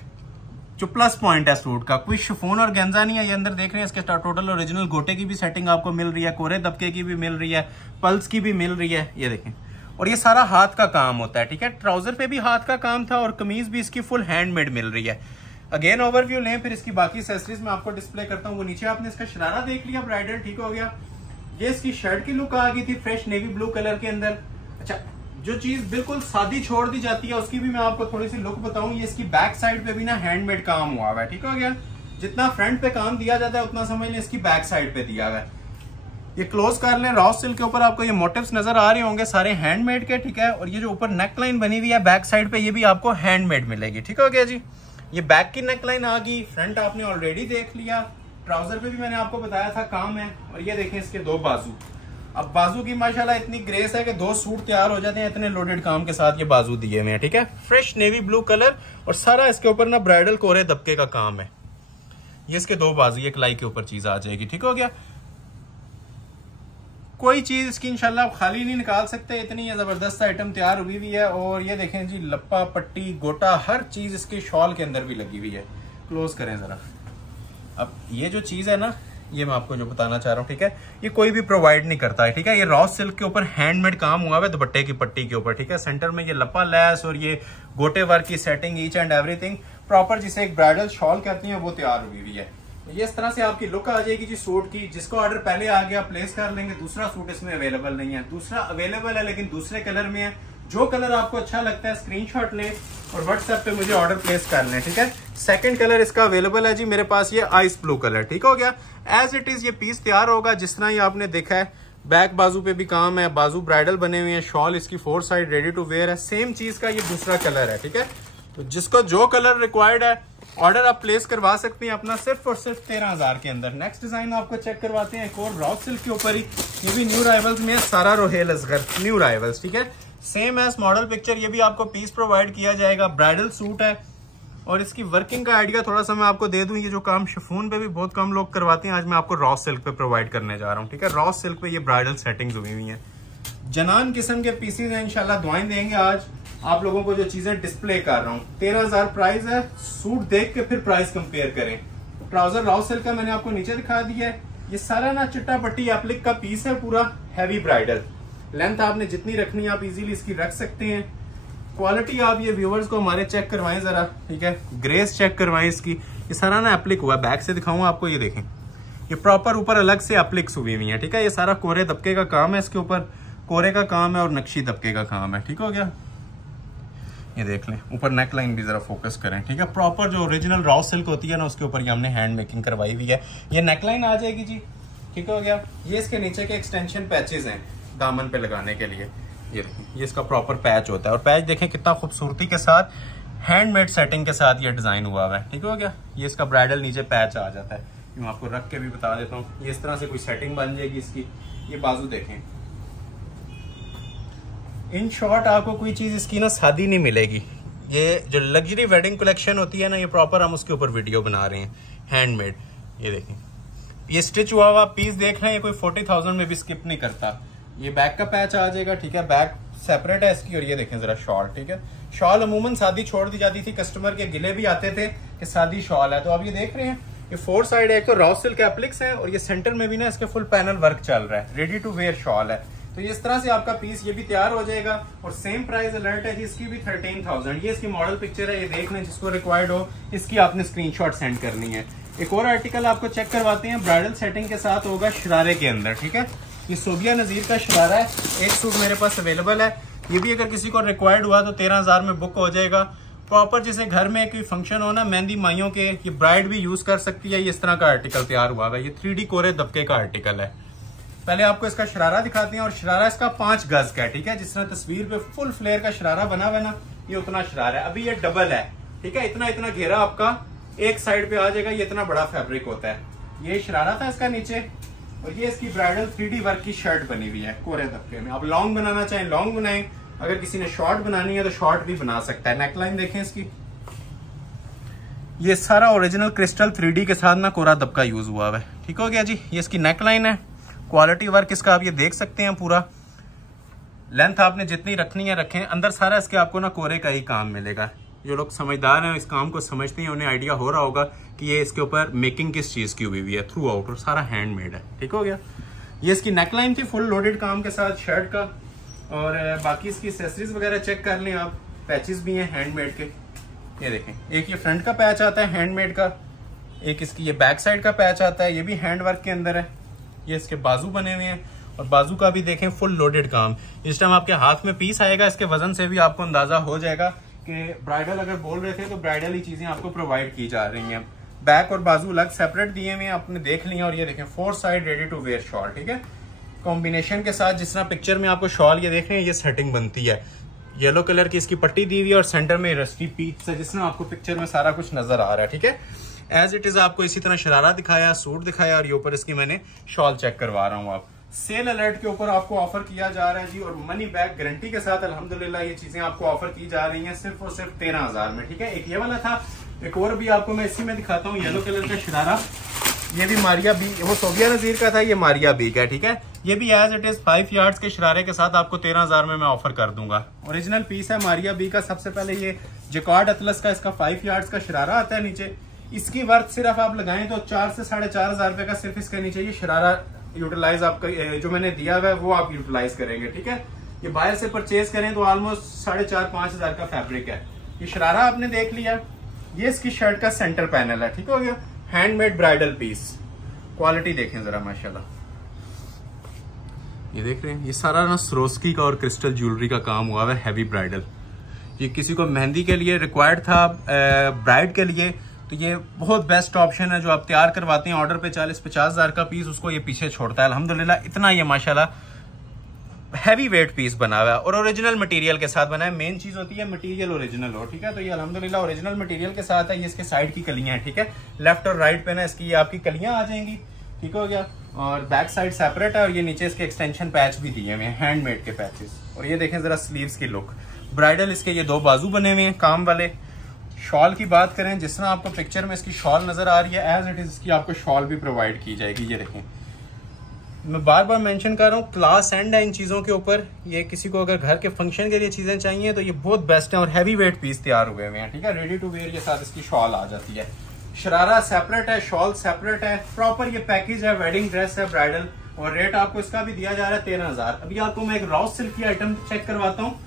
जो प्लस पॉइंट है सूट का। कोई शिफॉन और गेंजा नहीं है, ये अंदर देख रहे हैं इसके टोटल ओरिजिनल गोटे की भी सेटिंग आपको मिल रही है, कोरे दबके की भी मिल रही है, पल्स की भी मिल रही है, ये देखें। और ये सारा हाथ का काम होता है, ठीक है। ट्राउजर पे भी हाथ का काम था, और कमीज भी इसकी फुल हैंडमेड मिल रही है। अगेन ओवरव्यू लें, फिर इसकी बाकी एक्सेसरीज में आपको डिस्प्ले करता हूँ। वो नीचे आपने इसका शरारा देख लिया ब्राइडल, ठीक हो गया। ये इसकी शर्ट की लुक आ गई थी फ्रेश नेवी ब्लू कलर के अंदर। अच्छा, जो चीज बिल्कुल सादी छोड़ दी जाती है उसकी भी मैं आपको थोड़ी सी लुक बताऊं। ये इसकी बैक साइड पे भी ना हैंडमेड काम हुआ है, ठीक हो गया। जितना फ्रंट पे काम दिया जाता है उतना समझ लें इसकी बैक साइड पे दिया हुआ है। ये क्लोज कर लें, रॉ सिल्क के ऊपर आपको ये मोटिव्स नजर आ रहे होंगे, सारे हैंडमेड के, ठीक है। और ये जो ऊपर नेक लाइन बनी हुई है बैक साइड पे, ये भी आपको हैंडमेड मिलेगी, ठीक हो गया जी। ये बैक की नेक लाइन आ गई, फ्रंट आपने ऑलरेडी देख लिया, ट्राउजर पे भी मैंने आपको बताया था काम है। और ये देखें इसके 2 बाजू, अब बाजू की माशाल्लाह इतनी ग्रेस है कि 2 सूट तैयार हो जाते हैं, इतने लोडेड काम के साथ ये बाजू दिए हुए हैं, ठीक है। फ्रेश नेवी ब्लू कलर, और सारा इसके ऊपर ना ब्राइडल कोरे दबके का काम है। ये इसके 2 बाजू, ये कलाई के ऊपर चीज आ जाएगी, ठीक हो गया। कोई चीज इसकी इंशाल्लाह खाली नहीं निकाल सकते, इतनी जबरदस्त आइटम तैयार हुई हुई है। और ये देखें जी, लप्पा पट्टी गोटा हर चीज इसके शॉल के अंदर भी लगी हुई है। क्लोज करें जरा। अब ये जो चीज है ना, ये मैं आपको जो बताना चाह रहा हूँ, ठीक है, ये कोई भी प्रोवाइड नहीं करता है, ठीक है। ये रॉ सिल्क के ऊपर हैंडमेड काम हुआ है दुपट्टे की पट्टी के ऊपर, ठीक है। सेंटर में ये लप्पा लैस और ये गोटे वर्क की setting, each and everything proper, जिसे एक ब्राइडल शॉल कहते हैं, वो तैयार हुई हुई है। ये इस तरह से आपकी लुक आ जाएगी जी सूट की। जिसको ऑर्डर पहले आ गया प्लेस कर लेंगे। दूसरा सूट इसमें अवेलेबल नहीं है, दूसरा अवेलेबल है लेकिन दूसरे कलर में है। जो कलर आपको अच्छा लगता है स्क्रीनशॉट लें और व्हाट्सएप पे मुझे ऑर्डर प्लेस कर लें, ठीक है। सेकंड कलर इसका अवेलेबल है जी मेरे पास, ये आइस ब्लू कलर, ठीक हो गया। एज इट इज ये पीस तैयार होगा जिस तरह ये आपने देखा है। बैक बाजू पे भी काम है, बाजू ब्राइडल बने हुए हैं, शॉल इसकी 4 साइड रेडी टू वेयर है। सेम चीज का ये दूसरा कलर है, ठीक है। तो जिसको जो कलर रिक्वायर्ड है ऑर्डर आप प्लेस करवा सकते हैं अपना, सिर्फ और सिर्फ 13,000 के अंदर। नेक्स्ट डिजाइन आपको चेक करवाते हैं, एक और रॉ सिल्क के ऊपर ही, ये भी न्यू राइवल्स में, सारा रोहेल असगर न्यू राइवल्स, ठीक है। सेम एज मॉडल पिक्चर, ये भी आपको पीस प्रोवाइड किया जाएगा। ब्राइडल सूट है और इसकी वर्किंग का आइडिया थोड़ा सा मैं आपको दे दूं। ये जो काम शिफॉन पे भी बहुत कम लोग करवाते हैं, आज मैं आपको रॉ सिल्क पे प्रोवाइड करने जा रहा हूँ, ठीक है। रॉ सिल्क पे ये ब्राइडल सेटिंग्स हुई हुई हैं, जनान किस्म के पीसेज हैं। इंशाल्लाह दुआएं देंगे आज आप लोगों को जो चीजें डिस्प्ले कर रहा हूँ। 13,000 प्राइस है। सूट देख के फिर प्राइस कंपेयर करें। ट्राउजर रॉ सिल्क का मैंने आपको नीचे दिखा दिया है। ये सारा ना चिट्टा पट्टी एप्लिक का पीस है, पूरा हैवी ब्राइडल। लेंथ आपने जितनी रखनी है आप इजीली इसकी रख सकते हैं। क्वालिटी आप ये व्यूवर्स को हमारे चेक करवाएं जरा, ठीक है, ग्रेस चेक करवाएं इसकी। ये सारा ना एप्लिक हुआ है, बैक से दिखाऊंगा आपको, ये देखें ये प्रॉपर ऊपर अलग से एप्लिक्स हुई हुई है, ठीक है। ये सारा कोरे दबके का काम है, इसके ऊपर कोरे का काम है और नक्शी दबके का काम है, ठीक हो गया। ये देख लें, ऊपर नेक लाइन भी जरा फोकस करें, ठीक है। प्रॉपर जो ओरिजिनल रॉ सिल्क होती है ना उसके ऊपर ये हमने हैंड मेकिंग करवाई हुई है। ये नेक लाइन आ जाएगी जी, ठीक हो गया। ये इसके नीचे के एक्सटेंशन पैचेस हैं दामन पे लगाने के लिए। ये देखें, ये इसका प्रॉपर पैच होता है और पैच देखें कितना खूबसूरती के साथ हैंडमेड सेटिंग के साथ ये डिजाइन हुआ हुआ है, ठीक हो गया। ये इसका ब्राइडल नीचे पैच आ जाता है, मैं आपको रख के भी बता देता हूँ। ये इस तरह से कोई सेटिंग बन जाएगी इसकी। ये बाजू देखें, इन शॉर्ट आपको कोई चीज इसकी ना सादी नहीं मिलेगी। ये जो लग्जरी वेडिंग कलेक्शन होती है ना, ये प्रॉपर हम उसके ऊपर वीडियो बना रहे हैं, हैंडमेड। ये देखें, ये स्टिच हुआ हुआ पीस देख रहे हैं, कोई 40,000 में भी स्किप नहीं करता। ये बैक का पैच आ जाएगा, ठीक है, बैक सेपरेट है इसकी। और ये देखें जरा शॉल, ठीक है। शॉल अमूमन सादी छोड़ दी जाती थी, कस्टमर के गिले भी आते थे कि सादी शॉल है, तो आप ये देख रहे हैं ये 4 साइड है, एक तो रॉ सिल्क एप्लिक्स है और ये सेंटर में भी ना इसके फुल पैनल वर्क चल रहा है, रेडी टू वेयर शॉल है। तो इस तरह से आपका पीस ये भी तैयार हो जाएगा और सेम प्राइस अलर्ट है, इसकी भी 13,000। ये इसकी मॉडल पिक्चर है, ये देख लें, जिसको रिक्वायर्ड हो इसकी आपने स्क्रीनशॉट सेंड करनी है। एक और आर्टिकल आपको चेक करवाते हैं, ब्राइडल सेटिंग के साथ होगा शरारे के अंदर, ठीक है। ये सोबिया नजीर का शरारा है, एक सूट मेरे पास अवेलेबल है। ये भी अगर किसी को रिक्वायर्ड हुआ तो 13,000 में बुक हो जाएगा। प्रॉपर जैसे घर में कोई फंक्शन हो ना, मेहंदी माइयों के, ये ब्राइड भी यूज कर सकती है। ये इस तरह का आर्टिकल तैयार हुआ है, ये 3D कोरे दबके का आर्टिकल है। पहले आपको इसका शरारा दिखाते हैं और शरारा इसका 5 गज का है, ठीक है। जिस तरह तस्वीर पे फुल फ्लेयर का शरारा बना हुआ ना, ये उतना शरारा है। अभी ये डबल है, ठीक है, इतना इतना घेरा आपका एक साइड पे आ जाएगा, ये इतना बड़ा फैब्रिक होता है। ये शरारा था इसका नीचे, और ये इसकी ब्राइडल 3D वर्क की शर्ट बनी हुई है कोरे दबके में। आप लॉन्ग बनाना चाहें लॉन्ग बनाएं, अगर किसी ने शॉर्ट बनानी है तो शॉर्ट भी बना सकता है। नेकलाइन देखें इसकी, ये सारा ओरिजिनल क्रिस्टल 3D के साथ ना कोरा दबका यूज हुआ है, ठीक हो गया जी। ये इसकी नेकलाइन है, क्वालिटी वर्क इसका आप ये देख सकते हैं पूरा। लेंथ आपने जितनी रखनी है रखें, अंदर सारा इसके आपको ना कोरे का ही काम मिलेगा। जो लोग समझदार हैं, इस काम को समझते हैं, उन्हें आइडिया हो रहा होगा कि ये इसके ऊपर मेकिंग किस चीज की हुई है थ्रू आउट, और सारा हैंडमेड है, ठीक हो गया। ये इसकी नेकलाइन थी फुल लोडेड काम के साथ शर्ट का। और बाकी इसकी एक्सेसरीज वगैरह चेक कर लें आप, पैचेस भी हैं हैंडमेड के। ये देखें, एक ये फ्रंट का पैच आता है हैंडमेड का, एक इसकी ये बैक साइड का पैच आता है, ये भी हैंड वर्क के अंदर है। ये इसके बाजू बने हुए हैं और बाजू का भी देखें फुल लोडेड काम। इस टाइम आपके हाथ में पीस आएगा, इसके वजन से भी आपको अंदाजा हो जाएगा कि ब्राइडल अगर बोल रहे थे तो ब्राइडल ही चीजें आपको प्रोवाइड की जा रही हैं। बैक और बाजू अलग सेपरेट दिए हुए हैं, आपने देख लिया। और ये देखें 4 side ready to wear shawl, ठीक है, कॉम्बिनेशन के साथ। जिस तरह पिक्चर में आपको शॉल ये देख रहे हैं, ये सेटिंग बनती है। येलो कलर की इसकी पट्टी दी हुई है और सेंटर में रस्टी पीस है, जिस तरह आपको पिक्चर में सारा कुछ नजर आ रहा है, ठीक है। एज इट इज आपको इसी तरह शरारा दिखाया, सूट दिखाया, और ये ऊपर इसकी मैंने शॉल चेक करवा रहा हूँ। आप सेल अलर्ट के ऊपर आपको ऑफर किया जा रहा है जी, और मनी बैक गारंटी के साथ अल्हम्दुलिल्लाह ये चीजें आपको ऑफर की जा रही हैं सिर्फ और सिर्फ 13,000 में, ठीक है। एक ये वाला था, एक और भी आपको मैं इसी में दिखाता हूँ, येलो कलर का शरारा। ये भी मारिया बी, वो सोबिया नजीर का था, ये मारिया बी का, ठीक है। ये भी एज इट इज 5 यार्ड्स के शरारे के साथ आपको 13,000 में मैं ऑफर कर दूंगा। ओरिजिनल पीस है मारिया बी का। सबसे पहले ये जैकार्ड अतलस का इसका 5 यार्ड्स का शरारा आता है नीचे। इसकी वर्थ सिर्फ आप लगाएं तो 4 से 4,500 रुपए का सिर्फ इसके नीचे ये शरारा यूटिलाइज आपका जो मैंने दिया हुआ है वो आप यूटिलाइज करेंगे, ठीक है। ये बाहर से परचेज करें तो ऑलमोस्ट 4,500-5,000 का फैब्रिक है। ये शरारा आपने देख लिया, ये इसकी शर्ट का सेंटर पैनल है, ठीक हो गया। हैंडमेड ब्राइडल पीस, क्वालिटी देखें जरा माशाल्लाह। ये देख रहे हैं, ये सारा ना स्रोस्की का और क्रिस्टल ज्वेलरी का काम हुआ है, हैवी ब्राइडल। ये किसी को मेहंदी के लिए रिक्वायर्ड था, ब्राइड के लिए, तो ये बहुत बेस्ट ऑप्शन है। जो आप तैयार करवाते हैं ऑर्डर पे 40-50 हज़ार का पीस, उसको ये पीछे छोड़ता है अल्हम्दुलिल्लाह। इतना ये माशाल्लाह हैवी वेट पीस बना हुआ है और ओरिजिनल मटेरियल के साथ बना है। मेन चीज होती है मटेरियल ओरिजिनल हो, ठीक है। तो ये अल्हम्दुलिल्लाह ओरिजिनल मटेरियल के साथ है। ये इसके साइड की कलियां हैं, ठीक है। लेफ्ट और राइट पे ना इसकी ये आपकी कलियां आ जाएंगी, ठीक हो गया। और बैक साइड सेपरेट है और ये नीचे इसके एक्सटेंशन पैच भी दिए हुए हैं, हैंडमेड के पैचेस। और ये देखें जरा स्लीव्स की लुक, ब्राइडल इसके ये 2 बाजू बने हुए हैं काम वाले। शॉल की बात करें, जिस तरह आपको पिक्चर में इसकी शॉल नजर आ रही है, एज इट इज इसकी आपको शॉल भी प्रोवाइड की जाएगी। ये देखें, मैं बार बार मेंशन कर रहा हूँ, क्लास एंड है इन चीजों के ऊपर। ये किसी को अगर घर के फंक्शन के लिए चीजें चाहिए तो ये बहुत बेस्ट है और हैवी वेट पीस तैयार हुए हुए हैं, ठीक है। रेडी टू वेयर के साथ इसकी शॉल आ जाती है। शरारा सेपरेट है, शॉल सेपरेट है, प्रॉपर ये पैकेज है, वेडिंग ड्रेस है ब्राइडल। और रेट आपको इसका भी दिया जा रहा है 13,000। अभी आपको मैं एक रॉ सिल्क की आइटम चेक करवाता हूँ।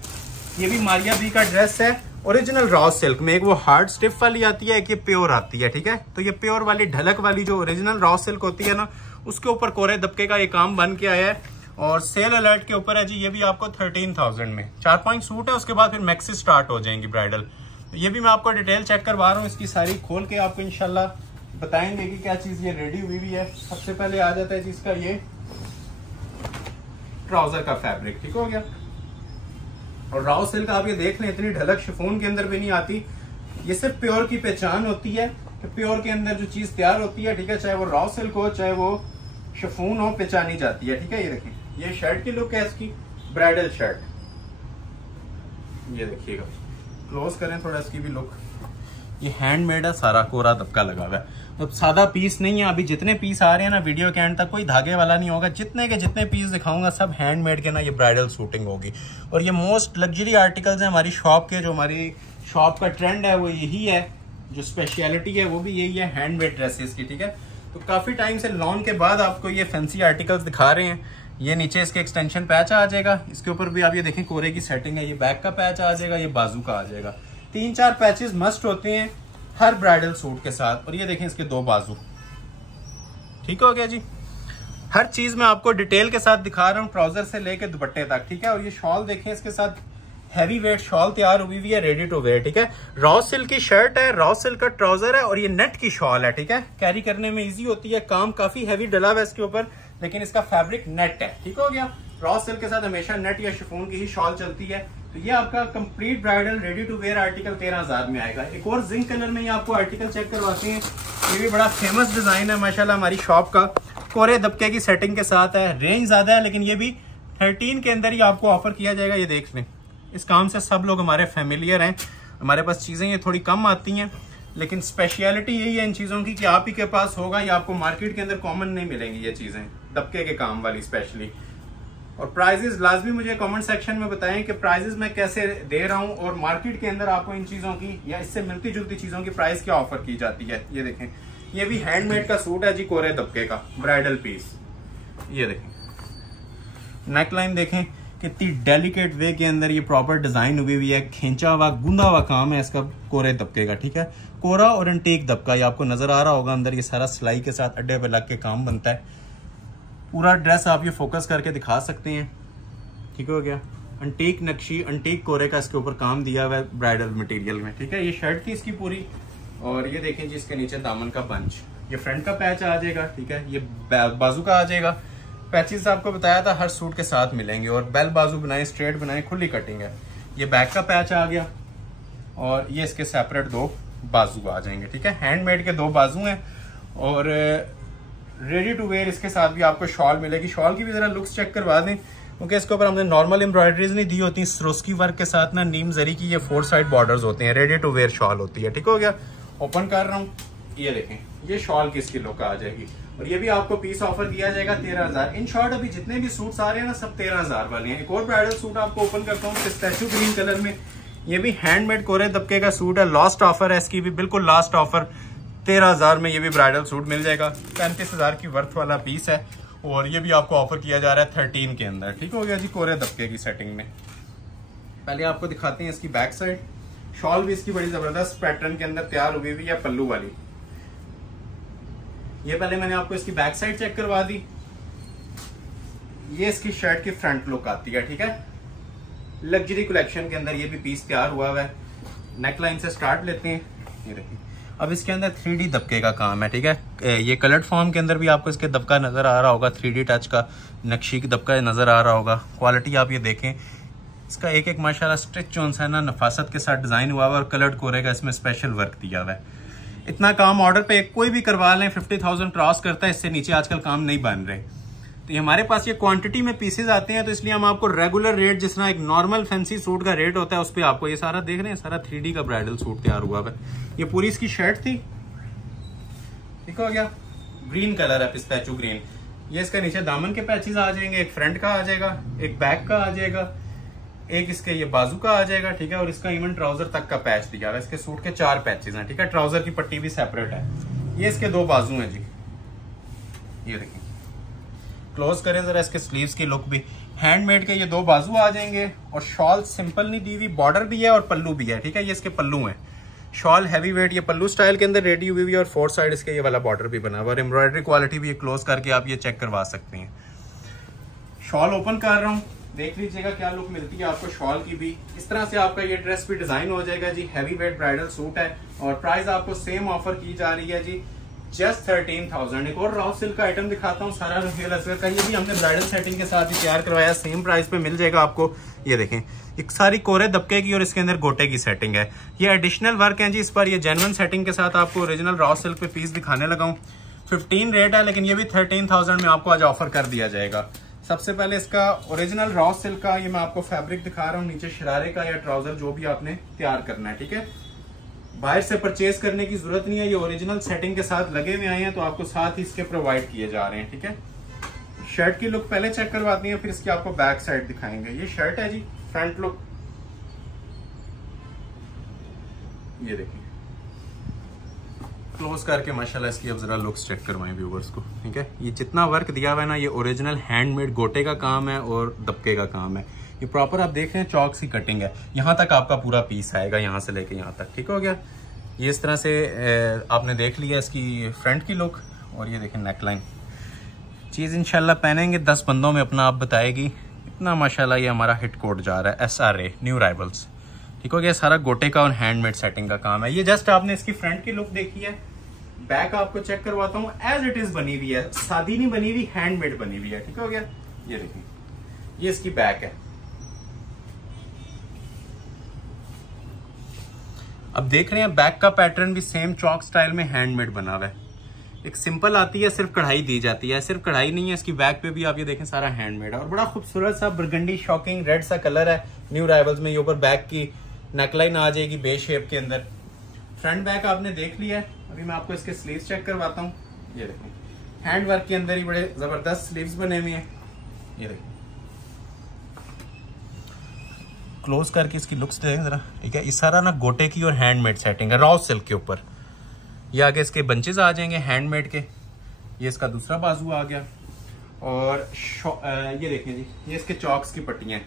ये भी मारिया बी का ड्रेस है, ओरिजिनल रॉ सिल्क में। एक वो हार्ड स्टिफ वाली आती है, एक ये प्योर आती है, ठीक है। तो ये प्योर वाली ढलक वाली जो ओरिजिनल रॉ सिल्क होती है ना, उसके ऊपर कोरे दबके का ये काम बन के आया है और सेल अलर्ट के ऊपर है जी। ये भी आपको 13,000 में 4 पॉइंट सूट है, उसके बाद फिर मैक्सी स्टार्ट हो जाएंगी ब्राइडल। तो ये भी मैं आपको डिटेल चेक करवा रहा हूँ, इसकी सारी खोल के आपको इंशाल्लाह बताएंगे कि क्या चीज ये रेडी हुई भी है। सबसे पहले आ जाता है जी इसका ये ट्राउजर का फैब्रिक, ठीक हो गया। और रॉ सिल्क आप ये देख लें, इतनी ढलक शिफॉन के अंदर भी नहीं आती। ये सिर्फ प्योर की पहचान होती है कि प्योर के अंदर जो चीज तैयार होती है, ठीक है, चाहे वो रॉ सिल्क हो चाहे वो शिफॉन हो, पहचानी जाती है, ठीक है। ये देखिए, ये शर्ट की लुक है इसकी, ब्राइडल शर्ट। ये देखिएगा, क्लोज करें थोड़ा इसकी भी लुक। ये हैंडमेड है, सारा कोरा दबका लगा हुआ है। तो सादा पीस नहीं है। अभी जितने पीस आ रहे हैं ना वीडियो के एंड तक, कोई धागे वाला नहीं होगा। जितने के जितने पीस दिखाऊंगा सब हैंडमेड के ना, ये ब्राइडल शूटिंग होगी। और ये मोस्ट लग्जरी आर्टिकल्स हैं हमारी शॉप के। जो हमारी शॉप का ट्रेंड है वो यही है, जो स्पेशलिटी है वो भी यही है, हैंडमेड ड्रेसेस की, ठीक है। तो काफी टाइम से लॉन्च के बाद आपको ये फैंसी आर्टिकल्स दिखा रहे हैं। ये नीचे इसके एक्सटेंशन पैच आ जाएगा, इसके ऊपर भी आप ये देखें कोरे की सेटिंग है। ये बैक का पैच आ जाएगा, ये बाजू का आ जाएगा। 3-4 पैचेस मस्ट होते हैं हर ब्राइडल सूट के साथ। और ये देखें इसके 2 बाजू, ठीक हो गया जी। हर चीज मैं आपको डिटेल के साथ दिखा रहा हूँ, ट्राउजर से लेके दुपट्टे तक, ठीक है। और ये शॉल देखें, इसके साथ हैवी वेट शॉल तैयार हुई हुई है, रेडी टू वेयर, ठीक है। रॉ सिल्क की शर्ट है, रॉ सिल्क का ट्राउजर है और ये नेट की शॉल है, ठीक है। कैरी करने में इजी होती है, काम काफी हैवी डला हुआ है इसके ऊपर, लेकिन इसका फैब्रिक नेट है, ठीक हो गया। रॉ सिल्क के साथ हमेशा नेट या शिफॉन की ही शॉल चलती है। तो ये आपका complete bridal ready to wear article 13,000 में आएगा। एक और जिंक कलर में ये आपको आर्टिकल चेक करवाते हैं। ये भी बड़ा फेमस डिजाइन है माशाल्लाह हमारी शॉप का, कोरे दबके की सेटिंग के साथ है। रेंज ज्यादा है लेकिन ये भी 13 के अंदर ही आपको ऑफर किया जाएगा। ये देख लें, इस काम से सब लोग हमारे फेमिलियर हैं। हमारे पास चीजें ये थोड़ी कम आती हैं, लेकिन स्पेशलिटी यही है इन चीजों की कि आप ही के पास होगा, या आपको मार्केट के अंदर कॉमन नहीं मिलेंगी ये चीजें, दबके के काम वाली स्पेशली। और प्राइजेस लाजमी मुझे कमेंट सेक्शन में बताएं कि प्राइजेस मैं कैसे दे रहा हूं और मार्केट के अंदर आपको इन चीजों की या इससे मिलती जुलती चीजों की प्राइस क्या ऑफर की जाती है। ये देखें, ये भी हैंडमेड का सूट है जी, कोरे दबके का ब्राइडल पीस। ये देखें, नेकलाइन देखें कितनी डेलिकेट वे के अंदर ये प्रॉपर डिजाइन हुई हुई है, खींचा हुआ गुंदा हुआ काम है इसका कोरे दबके का, ठीक है। कोरा और एंटीक दबका, ये आपको नजर आ रहा होगा अंदर, ये सारा सिलाई के साथ अड्डे पे लग के काम बनता है। पूरा ड्रेस आप ये फोकस करके दिखा सकते हैं, ठीक हो गया। अंटीक नक्शी, अंटीक कोरे का इसके ऊपर काम दिया हुआ है ब्राइडल मटेरियल में, ठीक है। ये शर्ट थी इसकी पूरी। और ये देखें जी, इसके नीचे दामन का पंच, ये फ्रंट का पैच आ जाएगा, ठीक है। ये बाजू का आ जाएगा। पैचेस आपको बताया था हर सूट के साथ मिलेंगे। और बेल बाजू बनाए, स्ट्रेट बनाए, खुली कटिंग है। ये बैक का पैच आ गया और ये इसके सेपरेट 2 बाजू आ जाएंगे, ठीक है। हैंडमेड के 2 बाजू हैं और रेडी टू वेयर इसके साथ भी आपको शॉल मिलेगी। शॉल की भी जरा लुक्स चेक करवा दें, क्योंकि इसके ऊपर हमने नॉर्मल एम्ब्रॉयडरीज नहीं दी होती, सरोस्की वर्क के साथ ना नीम जरी की ये 4 साइड बॉर्डर्स होते हैं। रेडी टू वेयर शॉल होती है, ठीक हो गया। ओपन कर रहा हूँ, ये देखें, ये शॉल की इसकी लुक आ जाएगी। और ये भी आपको पीस ऑफर दिया जाएगा 13,000। इन शॉर्ट अभी जितने भी सूट्स आ रहे हैं ना, सब 13,000 वाले हैं। एक और ब्राइडल सूट आपको ओपन करता हूँ, पिस्ताचियो ग्रीन कलर में। ये भी हैंडमेड कोरे दबके का सूट है, लास्ट ऑफर है इसकी भी, बिल्कुल लास्ट ऑफर। 13,000 में ये भी ब्राइडल सूट मिल जाएगा। 35,000 की वर्थ वाला पीस है और ये भी आपको ऑफर किया जा रहा है 13 के अंदर, ठीक हो गया जी, कोरे दबके की सेटिंग में। पहले आपको दिखाते हैं इसकी बैक साइड। शॉल भी इसकी बड़ी जबरदस्त पैटर्न के अंदर तैयार हुई हुई है, पल्लू वाली। ये पहले मैंने आपको इसकी बैक साइड चेक करवा दी। ये इसकी शर्ट की फ्रंट लुक आती है, ठीक है। लग्जरी कलेक्शन के अंदर ये भी पीस तैयार हुआ है। नेकलाइन से स्टार्ट लेते हैं, ये देखिए। अब इसके अंदर 3D दबके का काम है, ठीक है। ये कलर्ड फॉर्म के अंदर भी आपको इसके दबका नजर आ रहा होगा, 3D टच का नक्शी की दबका नजर आ रहा होगा। क्वालिटी आप ये देखें, इसका एक एक माशाल्लाह स्टिच जो है ना, नफासत के साथ डिजाइन हुआ हुआ और कलर्ड कोरे का इसमें स्पेशल वर्क दिया हुआ है। इतना काम ऑर्डर पे कोई भी करवा लें 50,000 क्रॉस करता है, इससे नीचे आजकल काम नहीं बन रहे। तो ये हमारे पास ये क्वांटिटी में पीसेज आते हैं, तो इसलिए हम आपको रेगुलर रेट, जिस तरह एक नॉर्मल फैंसी सूट का रेट होता है, उस पर आपको ये सारा देख रहे हैं, सारा 3D का ब्राइडल सूट तैयार हुआ है। ये पूरी इसकी शर्ट थी, ठीक हो गया। ग्रीन कलर है, पिस्ताचियो ग्रीन। ये इसका नीचे दामन के पैचेस आ जाएंगे, एक फ्रंट का आ जाएगा, एक बैक का आ जाएगा। एक इसके ये बाजू का आ जाएगा, ठीक है, और इसका इवन ट्राउजर तक का पैच दिया है। इसके सूट के 4 पैचेस हैं, ठीक है, ट्राउजर की पट्टी भी सेपरेट है। ये इसके 2 बाजू हैं जी, ये देखिए, क्लोज करें जरा इसके स्लीव्स की लुक भी। हैंडमेड के ये 2 बाजू आ जाएंगे और शॉल सिंपल नहीं दी हुई, बॉर्डर भी है और पल्लू भी है, ठीक है, ये इसके पल्लू हैं। शॉल हैवी वेट, ये पल्लू स्टाइल के अंदर रेडी हुई हुई है और 4 साइड इसके ये वाला बॉर्डर भी बना हुआ और एम्ब्रॉयडरी क्वालिटी भी क्लोज करके आप ये चेक करवा सकते हैं। शॉल ओपन कर रहा हूँ, देख लीजिएगा क्या लुक मिलती है आपको शॉल की भी। इस तरह से आपका ये ड्रेस भी डिजाइन हो जाएगा जी। हैवी वेट ब्राइडल सूट है और प्राइस आपको सेम ऑफर की जा रही है जी, जस्ट 13,000। एक और रॉ सिल्क का आइटम दिखाता हूँ, सारा रफील असगर का, ये भी हमने ब्राइडल सेटिंग के साथ ही तैयार करवाया, सेम प्राइस पे मिल जाएगा आपको। ये देखें, एक सारी कोरे दबके की और इसके अंदर गोटे की सेटिंग है। ये एडिशनल वर्क है जी इस पर, ये जेन्युइन सेटिंग के साथ आपको ओरिजिनल रॉ सिल्क पे पीस दिखाने लगा हूँ। 15 रेट है, लेकिन ये भी 13,000 में आपको आज ऑफर कर दिया जाएगा। सबसे पहले इसका ओरिजिनल रॉ सिल्क का ये मैं आपको फैब्रिक दिखा रहा हूँ, नीचे शरारे का या ट्राउजर जो भी आपने तैयार करना है, ठीक है। बाहर से परचेज करने की जरूरत नहीं है, ये ओरिजिनल सेटिंग के साथ लगे हुए आए हैं, तो आपको साथ ही इसके प्रोवाइड किए जा रहे हैं, ठीक है। शर्ट की लुक पहले चेक करवाती हैं, फिर इसकी आपको बैक साइड दिखाएंगे। ये शर्ट है जी, फ्रंट लुक ये देखिए, क्लोज करके माशाल्लाह इसकी अब जरा लुक्स चेक करवाएं व्यूवर्स को, ठीक है। ये जितना वर्क दिया हुआ है ना, ये ओरिजिनल हैंडमेड गोटे का काम है और दबके का काम है। ये प्रॉपर आप देख रहे हैं चौक सी कटिंग है, यहाँ तक आपका पूरा पीस आएगा, यहाँ से लेके यहाँ तक, ठीक हो गया। ये इस तरह से आपने देख लिया इसकी फ्रंट की लुक। और ये देखें नेकलाइन, चीज़ इंशाल्लाह पहनेंगे 10 बंदों में अपना आप बताएगी। इतना माशाल्लाह ये हमारा हिट कोड जा रहा है, SRA न्यू राइवल्स, ठीक हो गया। सारा गोटे का और हैंडमेड सेटिंग का काम है। ये जस्ट आपने इसकी फ्रंट की लुक देखी है। बैक आपको चेक करवाता हूँ, एज इट इज बनी हुई है, सादी नहीं बनी हुई, हैंडमेड बनी हुई है, ठीक हो गया। ये देखिए, ये इसकी बैक है। अब देख रहे हैं बैक का पैटर्न भी सेम चौक स्टाइल में हैंडमेड बना हुआ है। एक सिंपल आती है, सिर्फ कढ़ाई दी जाती है, सिर्फ कढ़ाई नहीं है इसकी बैक पे भी, आप ये देखें सारा हैंडमेड है और बड़ा खूबसूरत सा बरगंडी शॉकिंग रेड सा कलर है न्यू राइवल्स में। ये ऊपर बैक की नेकलाइन आ जाएगी बे शेप के अंदर। फ्रंट बैक आपने देख लिया है, अभी मैं आपको इसके स्लीव्स चेक करवाता हूँ। ये देखें, हैंड वर्क के अंदर ही बड़े जबरदस्त स्लीव्स बने हुए हैं। ये देखें, क्लोज करके इसकी लुक्स देखें जरा, ठीक है। इस सारा ना गोटे की और हैंडमेड सेटिंग है रॉ सिल्क के ऊपर। ये आगे इसके बंचेस आ जाएंगे हैंडमेड के। ये इसका दूसरा बाजू आ गया और ये देखें जी, ये इसके चॉक्स की पट्टियां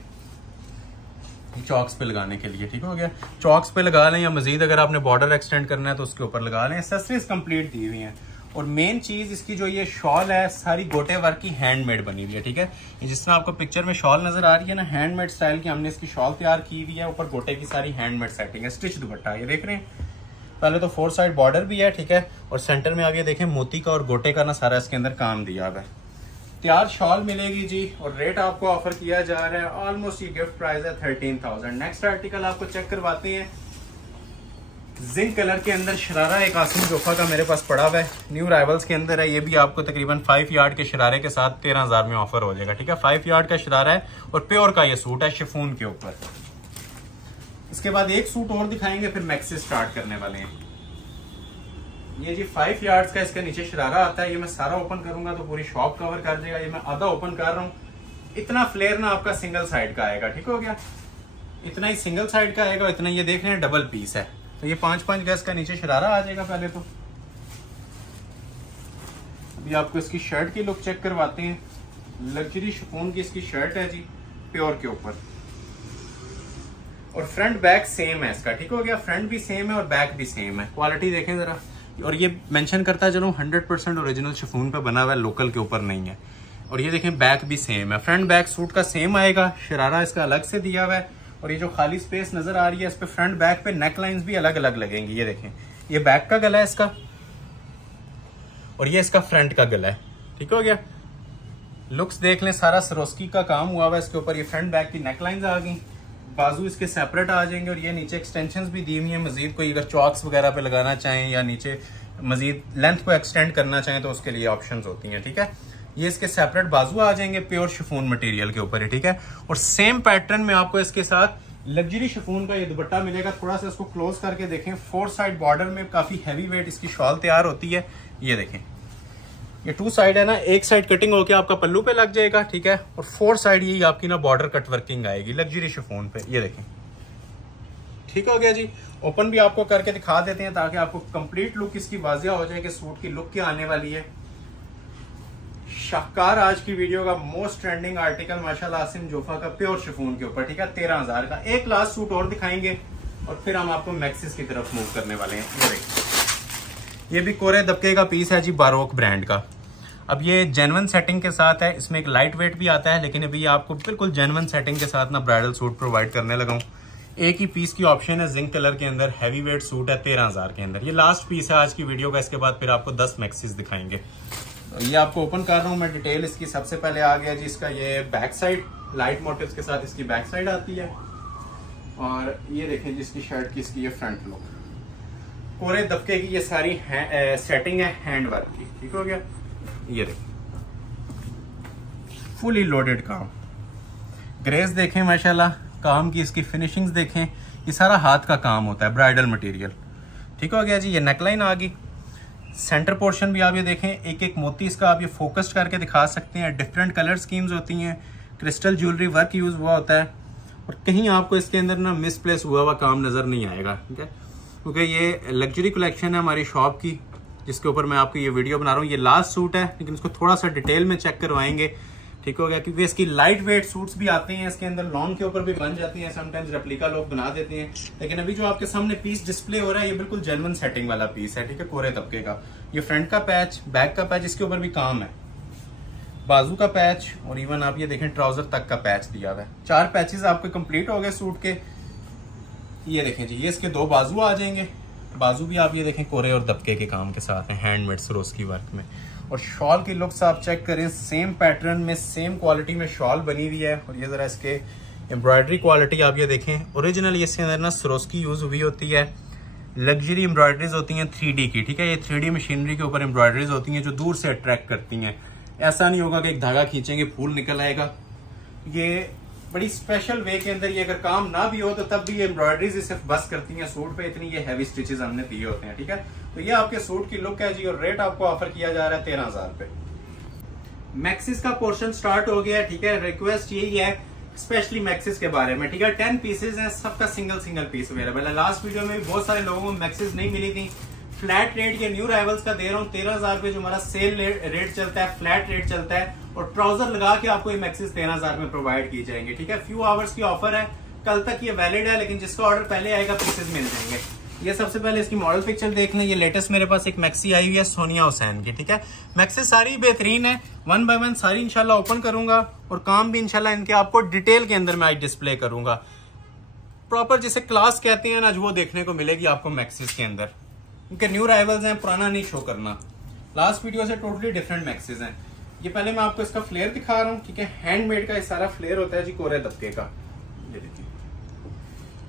चॉक्स पे लगाने के लिए, ठीक हो गया। चॉक्स पे लगा लें या मजीद अगर आपने बॉर्डर एक्सटेंड करना है तो उसके ऊपर लगा लें। एक्सेसरीज कंप्लीट दी हुई हैं और मेन चीज इसकी जो ये शॉल है सारी गोटे वर्क की हैंडमेड बनी हुई है, ठीक है। जिस तरह आपको पिक्चर में शॉल नजर आ रही है ना, हैंडमेड स्टाइल की हमने इसकी शॉल तैयार की हुई है। ऊपर गोटे की सारी हैंडमेड सेटिंग है, स्टिच दुपट्टा ये देख रहे हैं। पहले तो 4 साइड बॉर्डर भी है, ठीक है, और सेंटर में आप ये देखें मोती का और गोटे का ना सारा इसके अंदर काम दिया हुआ है। तैयार शॉल मिलेगी जी और रेट आपको ऑफर किया जा रहा है ऑलमोस्ट, ये गिफ्ट प्राइस है 13,000। नेक्स्ट आर्टिकल आपको चेक करवाते हैं। जिंक कलर के अंदर शरारा एक आसिम जोफा का मेरे पास पड़ा हुआ है, न्यू राइवल्स के अंदर है। ये भी आपको तकरीबन 5 यार्ड के शरारे के साथ 13,000 में ऑफर हो जाएगा, ठीक है। 5 यार्ड का शरारा है और प्योर का ये सूट है शिफॉन के ऊपर। इसके बाद एक सूट और दिखाएंगे, फिर मैक्सी स्टार्ट करने वाले हैं। ये जी 5 यार्ड्स का इसके नीचे शरारा आता है। ये मैं सारा ओपन करूंगा तो पूरी शॉप कवर कर देगा। ये मैं आधा ओपन कर रहा हूँ। इतना फ्लेयर ना आपका सिंगल साइड का आएगा, ठीक हो गया। इतना ही सिंगल साइड का आएगा, इतना ये देख रहे हैं डबल पीस है। तो ये 5-5 गज का नीचे शरारा आ जाएगा। पहले तो अभी आपको इसकी शर्ट की लुक चेक करवाते हैं। लग्जरी शिफॉन की इसकी शर्ट है जी, प्योर के ऊपर, और फ्रंट बैक सेम है इसका, ठीक हो गया। फ्रंट भी सेम है और बैक भी सेम है। क्वालिटी देखें जरा, और ये मेंशन करता चलूं 100% ओरिजिनल शिफॉन पे बना हुआ है, लोकल के ऊपर नहीं है। और ये देखें बैक भी सेम है, फ्रंट बैक सूट का सेम आएगा। शरारा इसका अलग से दिया हुआ है और ये जो खाली स्पेस नजर आ रही है इस पे फ्रंट बैक पे नेक लाइंस भी अलग अलग लगेंगी। ये देखें, ये बैक का गला है इसका और ये इसका फ्रंट का गला है, ठीक हो गया। लुक्स देख लें, सारा सरोस्की का काम हुआ हुआ है इसके ऊपर। ये फ्रंट बैक की नेक लाइंस आ गई, बाजू इसके सेपरेट आ जाएंगे और ये नीचे एक्सटेंशंस भी दी हुई है। मजीद कोई अगर चॉक्स वगैरह पे लगाना चाहें या नीचे मजीद लेंथ को एक्सटेंड करना चाहें तो उसके लिए ऑप्शंस होती हैं, ठीक है। ये इसके सेपरेट बाजू आ जाएंगे प्योर शिफॉन मटेरियल के ऊपर है, ठीक है। और सेम पैटर्न में आपको इसके साथ लग्जरी शिफॉन का ये दुपट्टा मिलेगा। थोड़ा सा इसको क्लोज करके देखें, 4 साइड बॉर्डर में काफी हैवी वेट इसकी शॉल तैयार होती है। ये देखें, ये 2 साइड है ना, एक साइड कटिंग होके आपका पल्लू पे लग जाएगा, ठीक है, और 4 साइड यही आपकी ना बॉर्डर कट वर्किंग आएगी लग्जरी शिफॉन पे। ये देखें, ठीक हो गया जी। ओपन भी आपको करके दिखा देते हैं ताकि आपको कंप्लीट लुक इसकी वाजिया हो जाए कि सूट की लुक क्या आने वाली है। शाहकार आज की वीडियो का मोस्ट ट्रेंडिंग आर्टिकल माशाल्लाह आसिम जोफा का प्योर शिफॉन के ऊपर, ठीक है, 13,000 का। एक लास्ट सूट और दिखाएंगे और फिर हम आपको मैक्सिस की तरफ मूव करने वाले हैं। ये देखिए, ये भी कोरे दबके का पीस है जी, बारोक ब्रांड का। अब ये जेन्युइन सेटिंग के साथ है, इसमें एक लाइट वेट भी आता है, लेकिन अभी आपको बिल्कुल जेन्युइन सेटिंग के साथ ना ब्राइडल सूट प्रोवाइड करने लगा हूँ। एक ही पीस की ऑप्शन है, जिंक कलर के अंदर, हैवी वेट सूट है 13,000 के अंदर। ये लास्ट पीस है आज की वीडियो का, इसके बाद फिर आपको 10 मैक्सिस दिखाएंगे। ये आपको ओपन कर रहा हूँ मैं डिटेल इसकी। सबसे पहले आ गया जी इसका ये बैक साइड, लाइट मोटिव्स के साथ इसकी बैक साइड आती है। और ये देखें जी इसकी शर्ट की इसकी ये फ्रंट लुक, कोरे दबके की ये सारी सेटिंग है हैंड वर्क की, ठीक हो गया। ये देखें फुली लोडेड काम, ग्रेस देखें माशाल्लाह, काम की इसकी फिनिशिंग्स देखें, ये सारा हाथ का काम होता है, ब्राइडल मटेरियल, ठीक हो गया जी। ये नेकलाइन आ गई, सेंटर पोर्शन भी आप ये देखें, एक एक मोती इसका आप ये फोकस्ड करके दिखा सकते हैं। डिफरेंट कलर स्कीम्स होती हैं, क्रिस्टल ज्वेलरी वर्क यूज हुआ होता है, और कहीं आपको इसके अंदर ना मिसप्लेस हुआ हुआ काम नजर नहीं आएगा, ठीक है, क्योंकि ये लग्जरी कलेक्शन है हमारी शॉप की जिसके ऊपर मैं आपको ये वीडियो बना रहा हूँ। ये लास्ट सूट है, लेकिन इसको थोड़ा सा डिटेल में चेक करवाएंगे, ठीक हो गया, क्योंकि इसकी लाइट वेट सूट्स भी आते हैं इसके अंदर, लॉन्ग के ऊपर भी बन जाती हैं, समटाइम्स रेप्लिका लोग बना देते हैं। लेकिन अभी जो आपके सामने पीस डिस्प्ले हो रहा है ये बिल्कुल जेन्युइन सेटिंग वाला पीस है, ठीक है, कोरे तबके का। ये फ्रंट का पैच, बैक का पैच, इसके ऊपर भी काम है, बाजू का पैच, और इवन आप ये देखें ट्राउजर तक का पैच दिया हुआ है। 4 पैचेस आपके कंप्लीट हो गए सूट के। ये देखें जी, ये इसके 2 बाजू आ जाएंगे, बाजू भी आप ये देखें कोरे और दबके के काम के साथ हैं, हैंडमेड सरोस्की वर्क में। और शॉल की लुक्स आप चेक करें, सेम पैटर्न में सेम क्वालिटी में शॉल बनी हुई है। और ये जरा इसके एम्ब्रॉयडरी क्वालिटी आप ये देखें, ओरिजिनल इसके अंदर ना सरोस्की यूज हुई होती है, लग्जरी एम्ब्रॉयडरीज होती हैं 3D की, ठीक है, ये 3D मशीनरी के ऊपर एम्ब्रॉयडरीज होती हैं जो दूर से अट्रैक्ट करती हैं। ऐसा नहीं होगा कि एक धागा खींचेंगे फूल निकल आएगा। ये बड़ी स्पेशल वे के अंदर ये अगर काम ना भी हो तो तब भी ये एम्ब्रॉयडरीज सिर्फ बस करती हैं सूट पे, इतनी ये हैवी स्टिचेस हमने दिए होते हैं, ठीक है। तो ये आपके सूट की लुक है जी, और रेट आपको ऑफर किया जा रहा है 13,000 पे। मैक्सिस का पोर्शन स्टार्ट हो गया, ठीक है। रिक्वेस्ट यही है स्पेशली मैक्सिस के बारे में, ठीक है, 10 पीसेज हैं, सबका सिंगल पीस अवेलेबल है। लास्ट वीडियो में भी बहुत सारे लोगों को मैक्सिस नहीं मिली थी। फ्लैट रेट ये न्यू राइवल्स का दे रहा हूँ 13,000 पे, जो हमारा सेल रेट चलता है, फ्लैट रेट चलता है, और ट्राउजर लगा के आपको ये मैक्सिस 13,000 में प्रोवाइड की जाएंगे, ठीक है। फ्यू आवर्स की ऑफर है, कल तक ये वैलिड है, लेकिन जिसका ऑर्डर पहले आएगा पीसेस मिल जाएंगे। ये सबसे पहले इसकी मॉडल पिक्चर देख लें। ये लेटेस्ट मेरे पास एक मैक्सी आई हुई है सोनिया हुसैन की, ठीक है। मैक्सिस सारी बेहतरीन है, 1 बाय 1 सारी इंशाल्लाह ओपन करूंगा, और काम भी इंशाल्लाह इनके आपको डिटेल के अंदर मैं आज डिस्प्ले करूंगा। प्रॉपर जिसे क्लास कहते हैं ना, वो देखने को मिलेगी आपको मैक्सिस के अंदर, क्योंकि न्यू राइवल्स हैं, पुराना नहीं शो करना। लास्ट वीडियो से टोटली डिफरेंट मैक्सिस हैं। ये पहले मैं आपको इसका फ्लेयर दिखा रहा हूँ, ठीक है, हैंडमेड का ये सारा फ्लेयर होता है जी, कोरे दबके का। ये देखिए,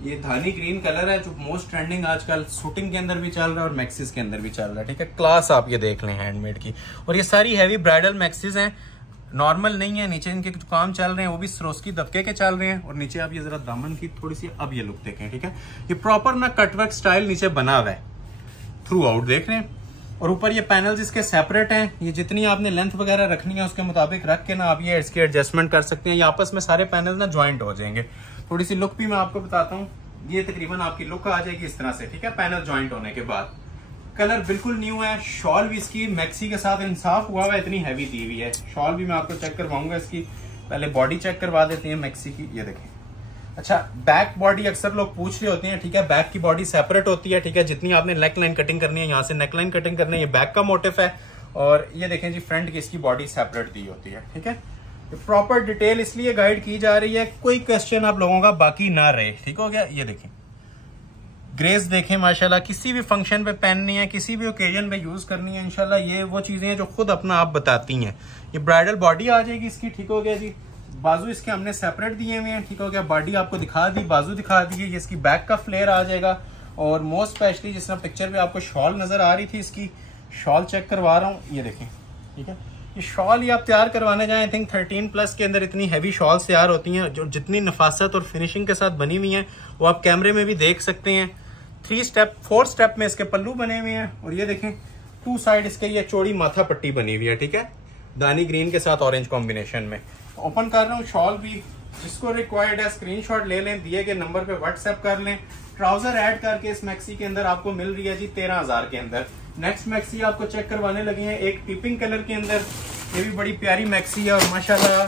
ये धानी ग्रीन कलर है जो मोस्ट ट्रेंडिंग आजकल शूटिंग के अंदर भी चल रहा है और मैक्सिस के अंदर भी चल रहा है, ठीक है। क्लास आप ये देख लें हैंडमेड की, और ये सारी हैवी ब्राइडल मैक्सिस हैं, नॉर्मल नहीं है। नीचे इनके जो काम चल रहे हैं वो भी सरोस्की दबके के चल रहे हैं, और नीचे आप ये जरा दामन की थोड़ी सी अब ये लुक देखें, ठीक है। ये प्रॉपर ना कटवर्क स्टाइल नीचे बना हुआ है थ्रू आउट, देख रहे हैं। और ऊपर ये पैनल्स इसके सेपरेट हैं, ये जितनी आपने लेंथ वगैरह रखनी है उसके मुताबिक रख के ना आप ये इसके एडजस्टमेंट कर सकते हैं। ये आपस में सारे पैनल ना ज्वाइंट हो जाएंगे। थोड़ी सी लुक भी मैं आपको बताता हूँ, ये तकरीबन आपकी लुक आ जाएगी इस तरह से, ठीक है, पैनल ज्वाइंट होने के बाद। कलर बिल्कुल न्यू है, शॉल भी इसकी मैक्सी के साथ इंसाफ हुआ हुआ है, इतनी हैवी दी हुई है। शॉल भी मैं आपको चेक करवाऊंगा इसकी, पहले बॉडी चेक करवा देते हैं मैक्सी की। ये देखें, अच्छा, बैक बॉडी अक्सर लोग पूछ रहे होते हैं, ठीक है, बैक की बॉडी सेपरेट होती है, ठीक है। जितनी आपने नेक लाइन कटिंग करनी है, यहाँ से नेक लाइन कटिंग करनी है, ये बैक का मोटिव है। और ये देखें जी, फ्रंट की इसकी बॉडी सेपरेट दी होती है, ठीक है। प्रॉपर डिटेल इसलिए गाइड की जा रही है, कोई क्वेश्चन आप लोगों का बाकी ना रहे, ठीक हो गया। ये देखें, ग्रेस देखें माशाल्लाह, किसी भी फंक्शन पे पहननी है, किसी भी ओकेजन पे यूज करनी है, इंशाल्लाह ये वो चीजें हैं जो खुद अपना आप बताती हैं। ये ब्राइडल बॉडी आ जाएगी इसकी, ठीक हो गया जी। बाजू इसके हमने सेपरेट दिए हुए हैं, ठीक हो गया। बॉडी आपको दिखा दी, बाजू दिखा दी, ये इसकी बैक का फ्लेयर आ जाएगा। और मोस्ट स्पेशली जिस तरह पिक्चर में आपको शॉल नजर आ रही थी, इसकी शॉल चेक करवा रहा हूँ, ये देखें, ठीक है। ये शॉल ये आप तैयार करवाने जाएं, आई थिंक 13+ के अंदर इतनी हैवी शॉल्स तैयार होती हैं जो जितनी नफासत और फिनिशिंग के साथ बनी हुई हैं वो आप कैमरे में भी देख सकते हैं। 3 स्टेप 4 स्टेप में इसके पल्लू बने हुए हैं। और ये देखें, टू साइड इसके ये चौड़ी माथा पट्टी बनी हुई है, ठीक है, दानी ग्रीन के साथ ऑरेंज कॉम्बिनेशन में। ओपन कर रहा हूँ। शॉल भी जिसको रिक्वायर्ड है स्क्रीनशॉट ले लें, दिए गए नंबर पे व्हाट्सएप कर लें। ट्राउजर ऐड करके इस मैक्सी के अंदर आपको मिल रही है जी 13,000 के अंदर। नेक्स्ट मैक्सी आपको चेक करवाने लगे हैं एक पीपिंग कलर के अंदर। ये भी बड़ी प्यारी मैक्सी है और माशाल्लाह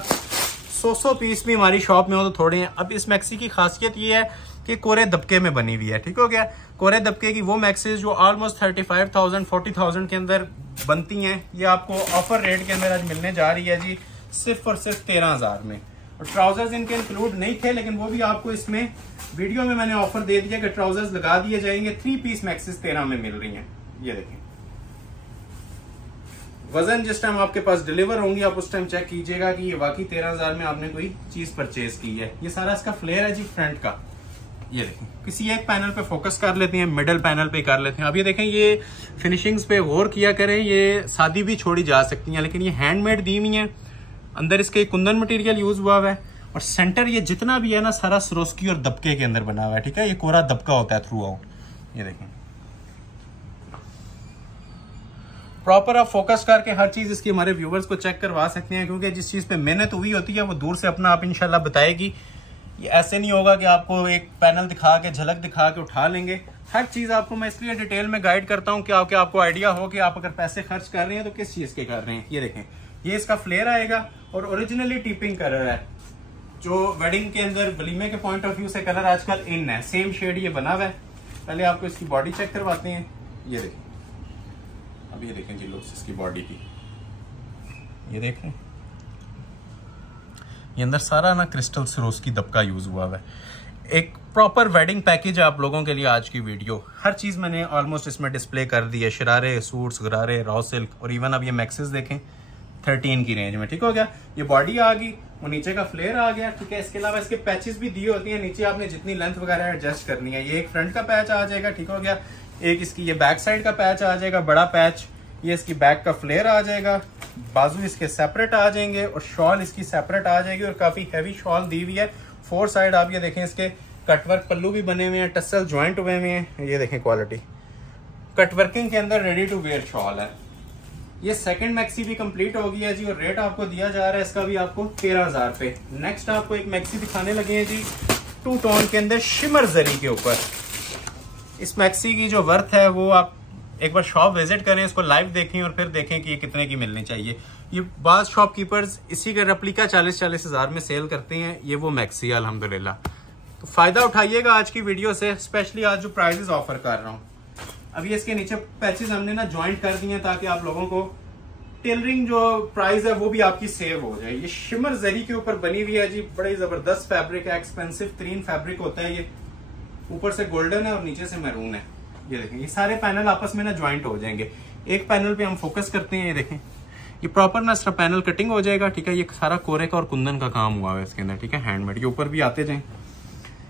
100 पीस भी हमारी शॉप में हो तो थोड़े हैं। अब इस मैक्सी की खासियत ये है कि कोरे दबके में बनी हुई है, ठीक हो गया। कोरे दबके की वो मैक्सीज जो ऑलमोस्ट 35,000 40,000 के अंदर बनती हैं, ये आपको ऑफर रेट के अंदर आज मिलने जा रही है जी सिर्फ और सिर्फ 13,000 में। और ट्राउजर्स इनके इंक्लूड नहीं थे, लेकिन वो भी आपको इसमें वीडियो में मैंने ऑफर दे दिया कि ट्राउजर्स लगा दिए जाएंगे। 3 पीस मैक्सीज 13 में मिल रही हैं। ये देखें, वजन जिस टाइम आपके पास डिलीवर होंगी आप उस टाइम चेक कीजिएगा कि ये वाकई 13,000 में आपने कोई चीज परचेज की है। ये सारा इसका फ्लेयर है जी फ्रंट का। ये देखें, किसी एक पैनल पे फोकस कर लेते हैं, मिडल पैनल पे कर लेते हैं। अब ये देखें, ये फिनिशिंग्स पे गौर किया करें, ये सादी भी छोड़ी जा सकती हैं, लेकिन ये हैंडमेड दी हुई है। अंदर इसके कुंदन मटेरियल यूज हुआ है और सेंटर ये जितना भी है ना सारा सरोस्की और दबके के अंदर बना हुआ है, ठीक है। ये कोरा दबका होता है थ्रू आउट। ये देखें, प्रॉपर आप फोकस करके हर चीज इसकी हमारे व्यूवर्स को चेक करवा सकते हैं, क्योंकि जिस चीज पे मेहनत हुई होती है वो दूर से अपना आप इंशाल्लाह बताएगी। ये ऐसे नहीं होगा कि आपको एक पैनल दिखा के झलक दिखा के उठा लेंगे। हर चीज आपको मैं इसलिए डिटेल में गाइड करता हूँ कि आपको आइडिया हो कि आप अगर पैसे खर्च कर रहे हैं तो किस चीज के कर रहे हैं। ये देखें, ये इसका फ्लेयर आएगा और ओरिजिनली टीपिंग कलर है, जो वेडिंग के अंदर वलीमे के पॉइंट ऑफ व्यू से कलर आजकल इन है। सेम शेड ये बना हुआ है। पहले आपको इसकी बॉडी चेक करवाते हैं। ये देखें, अब ये देखें जी लुक्स इसकी बॉडी की। ये देखें, ये अंदर सारा ना क्रिस्टल सरोस्की दबका यूज हुआ है। एक प्रॉपर वेडिंग पैकेज है आप लोगों के लिए आज की वीडियो। हर चीज मैंने ऑलमोस्ट इसमें डिस्प्ले कर दी है, शरारे, सूट्स, गरारे, रॉ सिल्क और इवन अब ये मैक्सेस देखें 13 की रेंज में, ठीक हो गया। ये बॉडी आ गई, वो नीचे का फ्लेयर आ गया, ठीक है। इसके अलावा इसके पैचेस भी दिए होती हैं, नीचे आपने जितनी लेंथ वगैरह एडजस्ट करनी है। ये एक फ्रंट का पैच आ जाएगा, ठीक हो गया। एक इसकी ये बैक साइड का पैच आ जाएगा, बड़ा पैच। ये इसकी बैक का फ्लेयर आ जाएगा, बाजू इसके सेपरेट आ जाएंगे और शॉल इसकी सेपरेट आ जाएगी और काफी हैवी शॉल दी हुई है। 4 साइड आप ये देखें, इसके कटवर्क पल्लू भी बने हुए हैं, टसल ज्वाइंट हुए हुए हैं। ये देखें क्वालिटी, कटवर्किंग के अंदर रेडी टू वेयर शॉल है। ये सेकंड मैक्सी भी कंप्लीट हो गई है जी और रेट आपको दिया जा रहा है इसका भी आपको 13,000 पे। नेक्स्ट आपको एक मैक्सी दिखाने लगे हैं जी 2 टोन के अंदर शिमर जरी के ऊपर। इस मैक्सी की जो वर्थ है वो आप एक बार शॉप विजिट करें, इसको लाइव देखें और फिर देखें कि ये कितने की मिलनी चाहिए। ये बाज शॉपकीपर्स इसी का रेप्लिका 40-40 हज़ार में सेल करते हैं। ये वो मैक्सी है अल्हम्दुलिल्लाह। तो फायदा उठाइएगा आज की वीडियो से, स्पेशली आज जो प्राइजेस ऑफर कर रहा हूँ। अभी इसके नीचे पैचेस हमने ना ज्वाइंट कर दिए ताकि आप लोगों को टेलरिंग जो प्राइस है वो भी आपकी सेव हो जाए। ये शिमर जरी के ऊपर बनी हुई है जी, बड़ी जबरदस्त फैब्रिक है, एक्सपेंसिव 3 फैब्रिक होता है। ये ऊपर से गोल्डन है और नीचे से मैरून है। ये देखें, ये सारे पैनल आपस में ना ज्वाइंट हो जाएंगे। एक पैनल पे हम फोकस करते हैं, ये देखें, ये प्रॉपर ना इसका पैनल कटिंग हो जाएगा, ठीक है। ये सारा कोरे का और कुंदन का काम हुआ है इसके अंदर, ठीक है, हैंडमेड। ये ऊपर भी आते जाएं,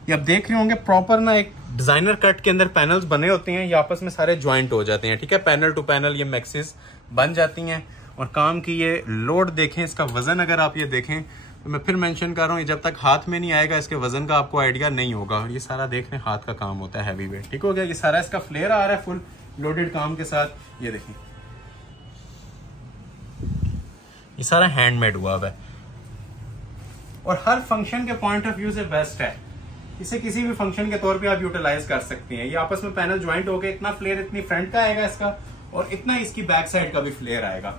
ये आप देख रहे होंगे प्रॉपर ना एक डिजाइनर कट के अंदर पैनल्स बने होते हैं, ये आपस में सारे ज्वाइंट हो जाते हैं, ठीक है। पैनल टू पैनल ये मैक्सिस बन जाती हैं। और काम की ये लोड देखें, इसका वजन अगर आप ये देखें तो मैं फिर मेंशन कर रहा हूँ, ये जब तक हाथ में नहीं आएगा इसके वजन का आपको आइडिया नहीं होगा। ये सारा देख रहे हैं हाथ का काम होता है, हैवी वेट, ठीक हो गया। ये सारा इसका फ्लेयर आ रहा है फुल लोडेड काम के साथ। ये देखें, ये सारा हैंडमेड हुआ है और हर फंक्शन के पॉइंट ऑफ व्यू से बेस्ट है। इसे किसी भी फंक्शन के तौर पे आप यूटिलाइज कर सकते हैं। ये आपस में पैनल ज्वाइंट हो गए, इतना फ्लेयर इतनी फ्रंट का आएगा इसका और इतना इसकी बैक साइड का भी फ्लेयर आएगा।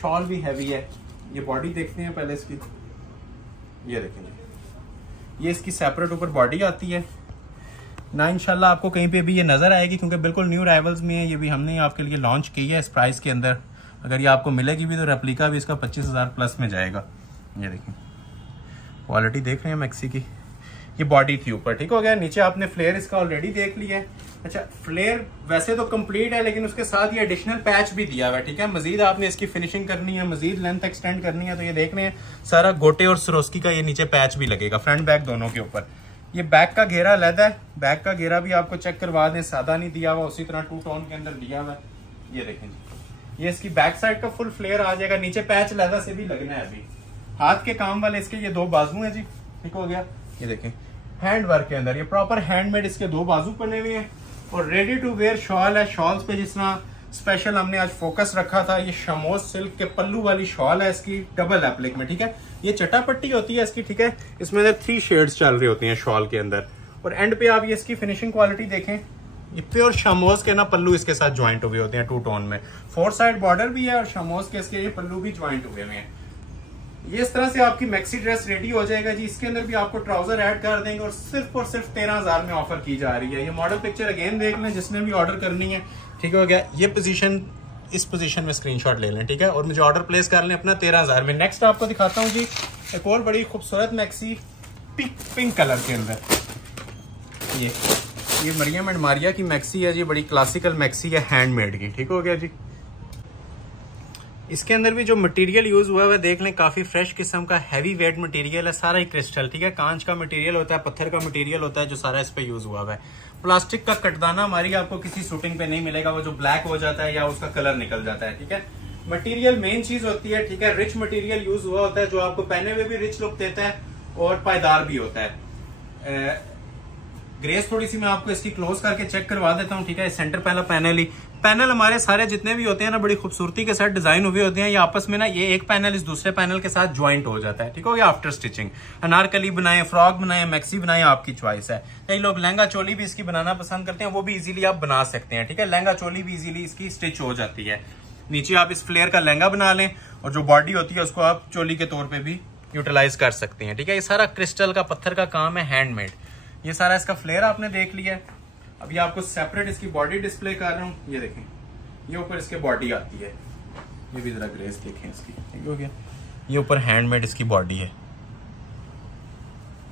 शॉल भी हैवी है। ये बॉडी देखते हैं पहले इसकी। ये देखेंगे, ये इसकी सेपरेट ऊपर बॉडी आती है ना, इंशाल्लाह आपको कहीं पे भी ये नजर आएगी क्योंकि बिल्कुल न्यू राइवल्स में है। ये भी हमने आपके लिए लॉन्च की है इस प्राइस के अंदर। अगर ये आपको मिलेगी भी तो रेप्लिका भी इसका 25,000 प्लस में जाएगा। ये देखें, क्वालिटी देख रहे हैं मैक्सी की। ये बॉडी थी ऊपर, ठीक हो गया। नीचे आपने फ्लेयर इसका ऑलरेडी देख लिया है। अच्छा, फ्लेयर वैसे तो कंप्लीट है लेकिन उसके साथ ये एडिशनल पैच भी दिया हुआ है, ठीक है। मजीद आपने इसकी फिनिशिंग करनी है, मजीद लेंथ एक्सटेंड करनी है तो ये देख रहे हैं सारा गोटे और सरोस्की का ये नीचे पैच भी लगेगा, फ्रंट बैक दोनों के ऊपर। ये बैक का घेरा अलग है, बैक का घेरा भी आपको चेक करवा दें, सादा नहीं दिया हुआ, उसी तरह 2 टोन के अंदर दिया हुआ है। ये देखें जी, ये इसकी बैक साइड का फुल फ्लेयर आ जाएगा। नीचे पैच लहदा से भी लगना है। अभी हाथ के काम वाले इसके ये 2 बाजू है जी, ठीक हो गया। ये देखें, हैंड वर्क के अंदर ये प्रॉपर हैंडमेड इसके 2 बाजू बने हुए हैं और रेडी टू वेयर शॉल है। शॉल्स पे जिस तरह स्पेशल हमने आज फोकस रखा था, ये शमोज सिल्क के पल्लू वाली शॉल है इसकी, डबल एप्लिक में, ठीक है। ये चटापट्टी होती है इसकी, ठीक है। इसमें 3 शेड्स चल रही होती हैं शॉल के अंदर, और एंड पे आप ये इसकी फिनिशिंग क्वालिटी देखें, ये प्योर शमोज के ना पल्लू इसके साथ ज्वाइंट हुए होते हैं 2 टोन में। 4 साइड बॉर्डर भी है और शमोज के इसके ये पल्लू भी ज्वाइंट हुए हैं। ये इस तरह से आपकी मैक्सी ड्रेस रेडी हो जाएगा जी। इसके अंदर भी आपको ट्राउजर ऐड कर देंगे और सिर्फ 13,000 में ऑफर की जा रही है। ये मॉडल पिक्चर अगेन देख लें जिसने भी ऑर्डर करनी है, ठीक हो गया। ये पोजीशन, इस पोजीशन में स्क्रीनशॉट ले लें, ठीक है, और मुझे ऑर्डर प्लेस कर लें अपना 13,000 में। नेक्स्ट आपको दिखाता हूँ जी एक और बड़ी खूबसूरत मैक्सी पिंक कलर के अंदर। ये मरियम एंड मारिया की मैक्सी है जी, बड़ी क्लासिकल मैक्सी है, हैंडमेड की, ठीक हो गया जी। इसके अंदर भी जो मटेरियल यूज हुआ है देख लें, काफी फ्रेश किस्म का हैवी वेट मटेरियल है, सारा ही क्रिस्टल, ठीक है। कांच का मटेरियल होता है, पत्थर का मटेरियल होता है जो सारा इस पे यूज हुआ है। प्लास्टिक का कटदाना हमारी आपको किसी शूटिंग पे नहीं मिलेगा, वो जो ब्लैक हो जाता है या उसका कलर निकल जाता है, ठीक है। मटेरियल मेन चीज होती है, ठीक है। रिच मटेरियल यूज हुआ होता है जो आपको पहने हुए भी रिच लुक देता है और पायदार भी होता है। ग्रेस थोड़ी सी मैं आपको इसकी क्लोज करके चेक करवा देता हूँ, ठीक है। सेंटर पहला पैनल हमारे सारे जितने भी होते हैं ना, बड़ी खूबसूरती के साथ डिजाइन हुए होते हैं। ये आपस में ना, ये एक पैनल इस दूसरे पैनल के साथ ज्वाइंट हो जाता है, ठीक हो गया। आफ्टर स्टिचिंग अनारकली बनाए, फ्रॉक बनाए, मैक्सी बनाए, आपकी चॉइस है। कई लोग लहंगा चोली भी इसकी बनाना पसंद करते हैं, वो भी इजीली आप बना सकते हैं, ठीक है। लहंगा चोली भी इजीली इसकी स्टिच हो जाती है। नीचे आप इस फ्लेयर का लहंगा बना लें और जो बॉडी होती है उसको आप चोली के तौर पर भी यूटिलाइज कर सकते हैं, ठीक है। ये सारा क्रिस्टल का, पत्थर का काम है, हैंडमेड। ये सारा इसका फ्लेयर आपने देख लिया। अभी आपको सेपरेट इसकी बॉडी डिस्प्ले कर रहा हूँ। ये देखें, ये ऊपर इसके बॉडी आती है, ये भी जरा ग्रेस देखें इसकी, ठीक हो गया। ये ऊपर हैंडमेड इसकी बॉडी है,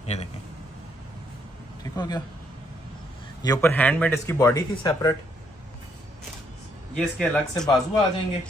ये देखें, ठीक हो गया। ये ऊपर हैंडमेड इसकी बॉडी थी सेपरेट। ये इसके अलग से बाजू आ जाएंगे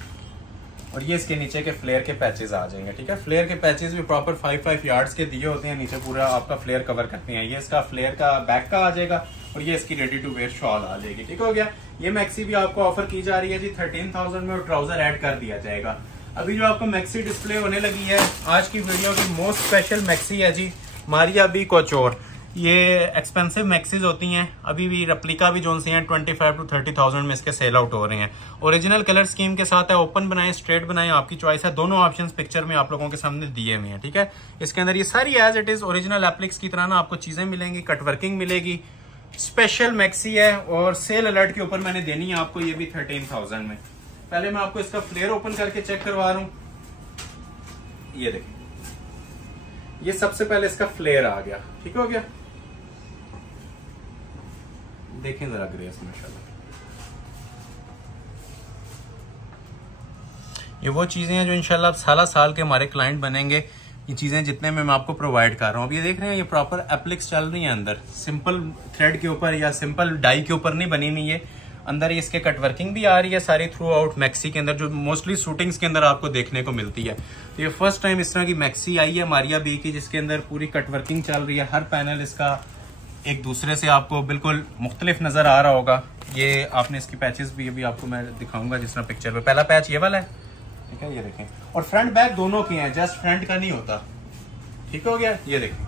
और ये इसके नीचे के फ्लेयर के पैचेस आ जाएंगे, ठीक है। फ्लेयर के पैचेस भी प्रॉपर 5 यार्ड्स के दिए होते हैं, नीचे पूरा आपका फ्लेयर कवर करते हैं। ये इसका फ्लेयर का बैक का आ जाएगा और ये इसकी रेडी टू वेयर शॉल आ जाएगी, ठीक हो गया। ये मैक्सी भी आपको ऑफर की जा रही है जी 13,000 में और ट्राउजर ऐड कर दिया जाएगा। अभी जो आपको मैक्सी डिस्प्ले होने लगी है, आज की वीडियो की मोस्ट स्पेशल मैक्सी है जी, मारिया बी कोचोर। ये एक्सपेंसिव मैक्सीज होती हैं, अभी भी रेप्लिका भी जो से हैं 25 to 30,000 में इसके सेल आउट हो रहे हैं। ओरिजिनल कलर स्कीम के साथ है, ओपन बनाए, स्ट्रेट बनाए, आपकी चॉइस है। दोनों ऑप्शंस पिक्चर में आप लोगों के सामने दिए हुए हैं, ठीक है। इसके अंदर ये सारी एज इट इज ओरिजिनल एप्लिक्स की तरह ना आपको चीजें मिलेंगी, कटवर्किंग मिलेगी। स्पेशल मैक्सी है और सेल अलर्ट के ऊपर मैंने देनी है आपको, ये भी 13,000 में। पहले मैं आपको इसका फ्लेयर ओपन करके चेक करवा रहा हूं। ये देखिए, ये सबसे पहले इसका फ्लेयर आ गया, ठीक हो गया। देखें जरा ग्रेस, माशाल्लाह। ये वो चीजें हैं जो इंशाल्लाह आप साल के हमारे क्लाइंट बनेंगे। ये चीजें जितने में मैं आपको प्रोवाइड कर रहा हूँ। अब ये देख रहे हैं, ये प्रॉपर एप्लिक्स चल रही है अंदर, सिंपल थ्रेड के ऊपर या सिंपल डाई के ऊपर नहीं बनी हुई। ये अंदर ये इसके कटवर्किंग भी आ रही है सारी थ्रू आउट मैक्सी के अंदर, जो मोस्टली शूटिंग्स के अंदर आपको देखने को मिलती है। तो ये फर्स्ट टाइम इस तरह की मैक्सी आई है मारिया बी की, जिसके अंदर पूरी कटवर्किंग चल रही है। हर पैनल इसका एक दूसरे से आपको बिल्कुल मुख्तलिफ नजर आ रहा होगा। ये आपने इसकी पैचेस भी अभी आपको मैं दिखाऊंगा जिस तरह पिक्चर पे। पहला पैच ये वाला है, ठीक है, ये देखें। और फ्रंट बैक दोनों के हैं, जस्ट फ्रंट का नहीं होता, ठीक हो गया। ये देखें,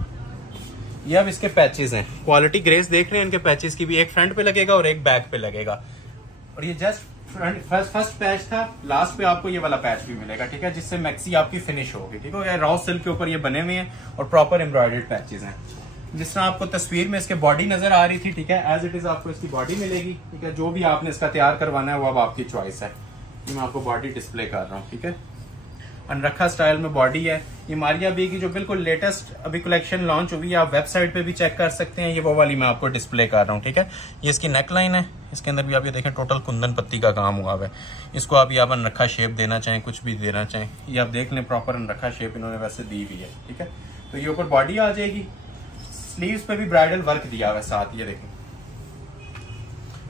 ये अब इसके पैचेस हैं, क्वालिटी ग्रेस देख रहे हैं इनके पैचेस की भी। एक फ्रंट पे लगेगा और एक बैक पे लगेगा। और ये जस्ट फ्रंट फर्स्ट पैच था, लास्ट पे आपको ये वाला पैच भी मिलेगा, ठीक है, जिससे मैक्सी आपकी फिनिश होगी, ठीक हो गया। रॉ सिल्क के ऊपर ये बने हुए हैं और प्रॉपर एम्ब्रॉयडर्ड पैचेस हैं। जिस तरह आपको तस्वीर में इसके बॉडी नजर आ रही थी, ठीक है, एज इट इज आपको इसकी बॉडी मिलेगी, ठीक है। जो भी आपने इसका तैयार करवाना है वो अब आपकी चॉइस है। ये मैं आपको बॉडी डिस्प्ले कर रहा हूँ, ठीक है। अनरखा स्टाइल में बॉडी है। ये मारिया बी की जो बिल्कुल लेटेस्ट अभी कलेक्शन लॉन्च हुई है, आप वेबसाइट पे भी चेक कर सकते हैं। ये वो वाली मैं आपको डिस्प्ले कर रहा हूँ, ठीक है। ये इसकी नेक लाइन है, इसके अंदर भी आप ये देखें टोटल कुंदन पत्ती का काम हुआ है। इसको आप अनरखा शेप देना चाहें, कुछ भी देना चाहें, ये आप देख लें, प्रॉपर अनरखा शेप इन्होंने वैसे दी हुई है, ठीक है। तो ये ऊपर बॉडी आ जाएगी, स्लीव्स पे भी ब्राइडल वर्क दिया हुआ है साथ। ये देखें,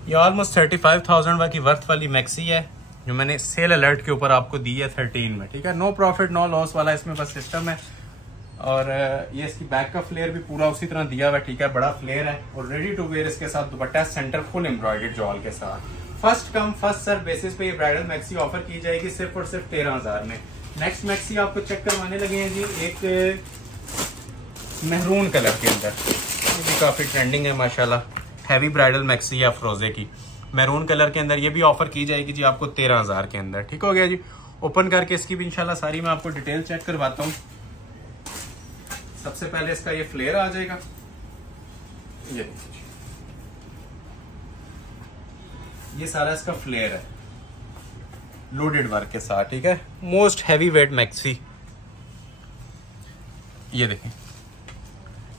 ये ऑलमोस्ट 35,000 की वर्थ वाली मैक्सी है जो मैंने सेल अलर्ट के ऊपर आपको दी है 13 में, ठीक है। नो प्रॉफिट नो लॉस वाला इसमें बस सिस्टम है। और ये इसकी बैक का फ्लेयर भी पूरा उसी तरह दिया हुआ है, ठीक है, बड़ा फ्लेयर है। और रेडी टू वेयर इसके साथ दुपट्टा, सेंटर फुल एम्ब्रॉयडर्ड जॉल के साथ। First come first serve basis पे ये ब्राइडल मैक्सी ऑफर की जाएगी सिर्फ और सिर्फ 13,000 में। नेक्स्ट मैक्सी आपको चेक करवाने लगे हैं जी, एक मेहरून कलर के अंदर, ये भी काफी ट्रेंडिंग है माशाल्लाह। हैवी ब्राइडल मैक्सी है अफरोजे की। मैरून कलर के अंदर, ये भी ऑफर की जाएगी जी आपको 13,000 के अंदर। ठीक हो गया जी। ओपन करके इसकी भी इंशाल्लाह सारी मैं आपको डिटेल चेक करवाता हूँ। सबसे पहले इसका ये फ्लेयर आ जाएगा, ये सारा इसका फ्लेयर है लोडेड वर्क के साथ। ठीक है, मोस्ट हैवी वेट मैक्सी। ये देखें,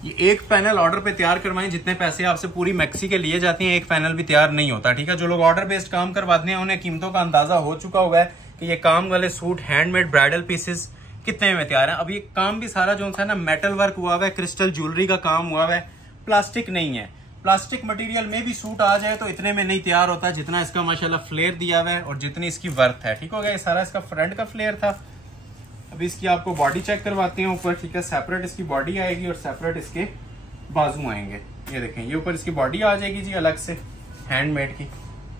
ये एक पैनल ऑर्डर पे तैयार करवाएं, जितने पैसे आपसे पूरी मैक्सी के लिए जाती हैं एक पैनल भी तैयार नहीं होता। ठीक है, जो लोग ऑर्डर बेस्ड काम करवाते हैं उन्हें कीमतों का अंदाजा हो चुका हुआ है कि ये काम वाले सूट हैंडमेड ब्राइडल पीसेस कितने में तैयार है। अब ये काम भी सारा जो है ना मेटल वर्क हुआ हुआ है, क्रिस्टल ज्वेलरी का काम हुआ हुआ है, प्लास्टिक नहीं है। प्लास्टिक मटेरियल में भी सूट आ जाए तो इतने में नहीं तैयार होता जितना इसका माशाल्लाह फ्लेयर दिया हुआ है और जितनी इसकी वर्थ है। ठीक हो गया, ये सारा इसका फ्रंट का फ्लेयर था। अभी इसकी आपको बॉडी चेक करवाते हैं ऊपर। ठीक है, सेपरेट इसकी बॉडी आएगी और सेपरेट इसके बाजू आएंगे। ये देखें, ये ऊपर इसकी बॉडी आ जाएगी जी अलग से हैंडमेड की।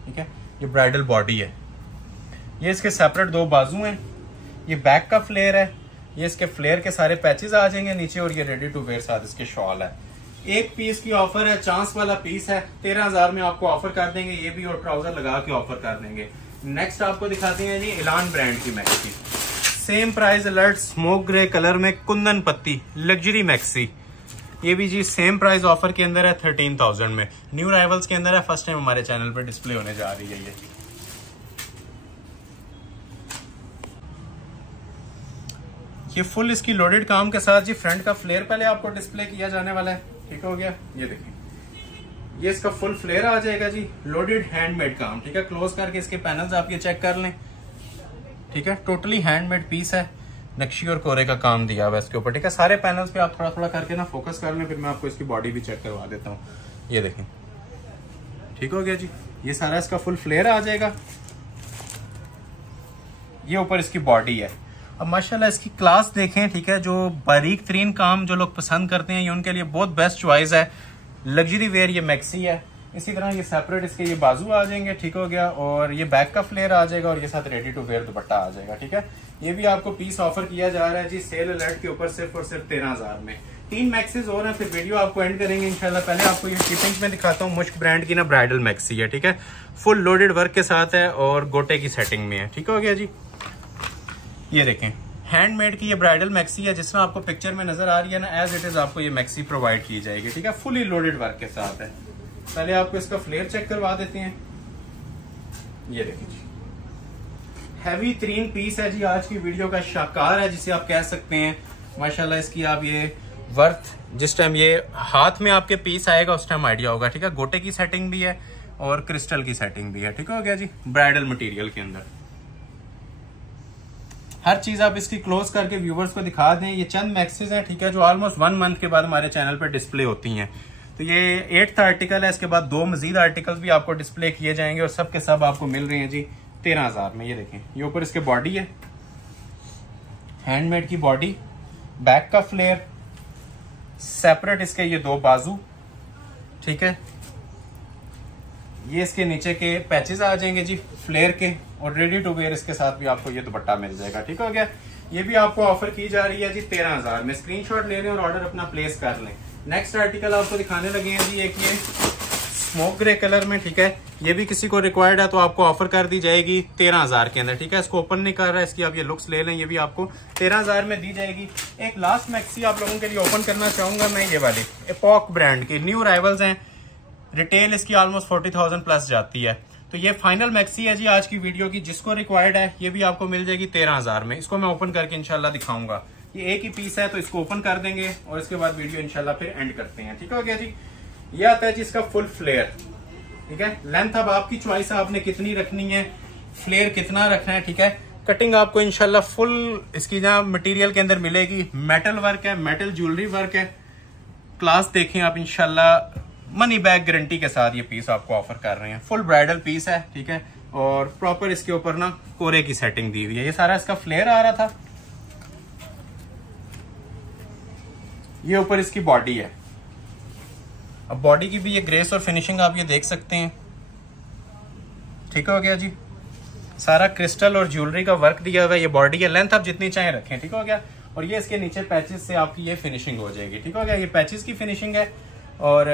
ठीक है, ये ब्राइडल बॉडी है, ये इसके सेपरेट दो बाजू हैं, ये बैक का फ्लेयर है, ये इसके फ्लेयर के सारे पैचेस आ जाएंगे नीचे और ये रेडी टू वेयर साथ इसके शॉल है। एक पीस की ऑफर है, चांस वाला पीस है, 13,000 में आपको ऑफर कर देंगे ये भी, और ट्राउजर लगा के ऑफर कर देंगे। नेक्स्ट आपको दिखाते हैं जी इलान ब्रांड की maxi. Same price alert, smoke grey colour में कुंदन पत्ती लग्जरी मैक्सी। ये भी जी सेम प्राइस ऑफर के अंदर है 13,000 में। न्यू राइवल्स के अंदर है, फर्स्ट टाइम हमारे चैनल पर डिस्प्ले होने जा रही है। ये फुल इसकी लोडेड काम के साथ जी फ्रंट का फ्लेयर पहले आपको डिस्प्ले किया जाने वाला है। ठीक हो गया, ये देखिए, ये इसका फुल फ्लेयर आ जाएगा जी, लोडेड हैंडमेड काम। ठीक है, क्लोज करके इसके पैनल्स आप ये चेक कर लें। ठीक है, टोटली हैंडमेड पीस है, नक्शी और कोरे का काम दिया हुआ है इसके ऊपर। ठीक है, सारे पैनल्स पे आप थोड़ा थोड़ा करके ना फोकस कर लें, फिर मैं आपको इसकी बॉडी भी चेक करवा देता हूँ। ये देखें, ठीक हो गया जी, ये सारा इसका फुल फ्लेयर आ जाएगा। ये ऊपर इसकी बॉडी है। अब माशाल्लाह इसकी क्लास देखें। ठीक है, जो बारीक तरीन काम जो लोग पसंद करते हैं ये उनके लिए बहुत बेस्ट चॉइस है। लग्जरी वेयर ये मैक्सी है। इसी तरह ये सेपरेट इसके ये बाजू आ जाएंगे। ठीक हो गया, और ये बैक का फ्लेयर आ जाएगा और ये साथ रेडी टू वेयर दुपट्टा आ जाएगा। ठीक है, ये भी आपको पीस ऑफर किया जा रहा है जी सेल अलर्ट के ऊपर सिर्फ और सिर्फ 13,000 में। 3 मैक्सीज और हैं, फिर वीडियो आपको एंड करेंगे इंशाल्लाह। पहले आपको ये शिपिंग में दिखाता हूँ। मुश्क ब्रांड की ना ब्राइडल मैक्सी है। ठीक है, फुल लोडेड वर्क के साथ है और गोटे की सेटिंग में है। ठीक हो गया जी, ये देखें हैंडमेड की ये ब्राइडल मैक्सी है, जिस तरह आपको पिक्चर में नजर आ रही है ना, एज इट इज आपको ये मैक्सी प्रोवाइड की जाएगी। ठीक है, फुली लोडेड वर्क के साथ है। पहले आपको इसका फ्लेयर चेक करवा देते हैं। ये देखिए जी, हैवी तरीन पीस है जी, आज की वीडियो का शाकार है जिसे आप कह सकते हैं। माशाल्लाह इसकी आप ये वर्थ जिस टाइम ये हाथ में आपके पीस आएगा उस टाइम आइडिया होगा। ठीक है, गोटे की सेटिंग भी है और क्रिस्टल की सेटिंग भी है। ठीक हो गया जी, ब्राइडल मटेरियल के अंदर हर चीज आप इसकी क्लोज करके व्यूवर्स को दिखा दें। ये चंद मैक्सीज हैं। ठीक है, जो ऑलमोस्ट 1 मंथ के बाद हमारे चैनल पर डिस्प्ले होती हैं। तो ये 8th आर्टिकल है, इसके बाद 2 मजीद आर्टिकल्स भी आपको डिस्प्ले किए जाएंगे और सब के सब आपको मिल रहे हैं जी 13,000 में। ये देखें, ये ऊपर इसके बॉडी है, हैंडमेड की बॉडी, बैक का फ्लेयर, सेपरेट इसके ये 2 बाजू। ठीक है, ये इसके नीचे के पैचेस आ जाएंगे जी फ्लेयर के, और रेडी टू वेयर इसके साथ भी आपको ये दुपट्टा मिल जाएगा। ठीक हो गया, ये भी आपको ऑफर की जा रही है जी 13,000 में। स्क्रीनशॉट ले लें और ऑर्डर अपना प्लेस कर लें। नेक्स्ट आर्टिकल आपको दिखाने लगे हैं जी, एक ये स्मोक ग्रे कलर में। ठीक है, ये भी किसी को रिक्वायर्ड है तो आपको ऑफर कर दी जाएगी 13,000 के अंदर। ठीक है, इसको ओपन नहीं कर रहा है, इसकी आप ये लुक्स ले लें, ये भी आपको 13,000 में दी जाएगी। एक लास्ट मैक्सी आप लोगों के लिए ओपन करना चाहूंगा मैं, ये वाली एपॉक ब्रांड की न्यू राइवल्स हैं। रिटेल इसकी ऑलमोस्ट 40,000 प्लस जाती है। तो ये फाइनल मैक्सी है जी आज की वीडियो की, जिसको रिक्वायर्ड है ये भी आपको मिल जाएगी 13,000 में। इसको मैं ओपन करके इंशाल्लाह दिखाऊंगा। ये एक ही पीस है तो इसको ओपन कर देंगे और इसके बाद वीडियो इंशाल्लाह फिर एंड करते हैं। ठीक हो गया जी, ये आता है जी इसका फुल फ्लेयर। ठीक है, लेंथ अब आपकी चॉइस है, आपने कितनी रखनी है, फ्लेयर कितना रखना है। ठीक है, कटिंग आपको इंशाल्लाह फुल इसकी जहाँ मटेरियल के अंदर मिलेगी। मेटल वर्क है, मेटल ज्वेलरी वर्क है। क्लास देखें आप, इंशाल्लाह मनी बैग गारंटी के साथ ये पीस आपको ऑफर कर रहे हैं। फुल ब्राइडल पीस है। ठीक है, और प्रॉपर इसके ऊपर ना कोरे की सेटिंग दी हुई है। ये सारा इसका फ्लेयर आ रहा था। ये ऊपर इसकी बॉडी है। अब बॉडी की भी ये ग्रेस और फिनिशिंग आप ये देख सकते हैं। ठीक हो गया जी, सारा क्रिस्टल और ज्वेलरी का वर्क दिया हुआ है। ये बॉडी है, लेंथ आप जितनी चाहे रखें। ठीक हो गया, और ये इसके नीचे पैचेस से आपकी ये फिनिशिंग हो जाएगी। ठीक हो गया, ये पैचेस की फिनिशिंग है और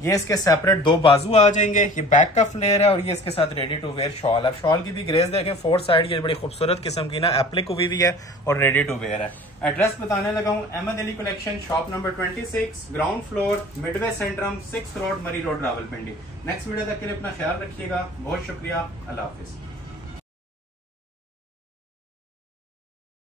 ये इसके सेपरेट 2 बाजू आ जाएंगे। ये बैक का फ्लेयर है और ये इसके साथ रेडी टू वेयर शॉल है। शॉल की भी ग्रेस देखें, 4 साइड ये बड़ी खूबसूरत किस्म की ना एप्लिक हुई भी है और रेडी टू वेयर है। एड्रेस बताने लगा हूँ, Ahmad Ali collection, shop number 26, ground floor, midway centrum, 6 road, Murree road, Rawalpindi. Next video तक के लिए अपना ख्याल रखिएगा। बहुत शुक्रिया, अल्लाह हाफिज।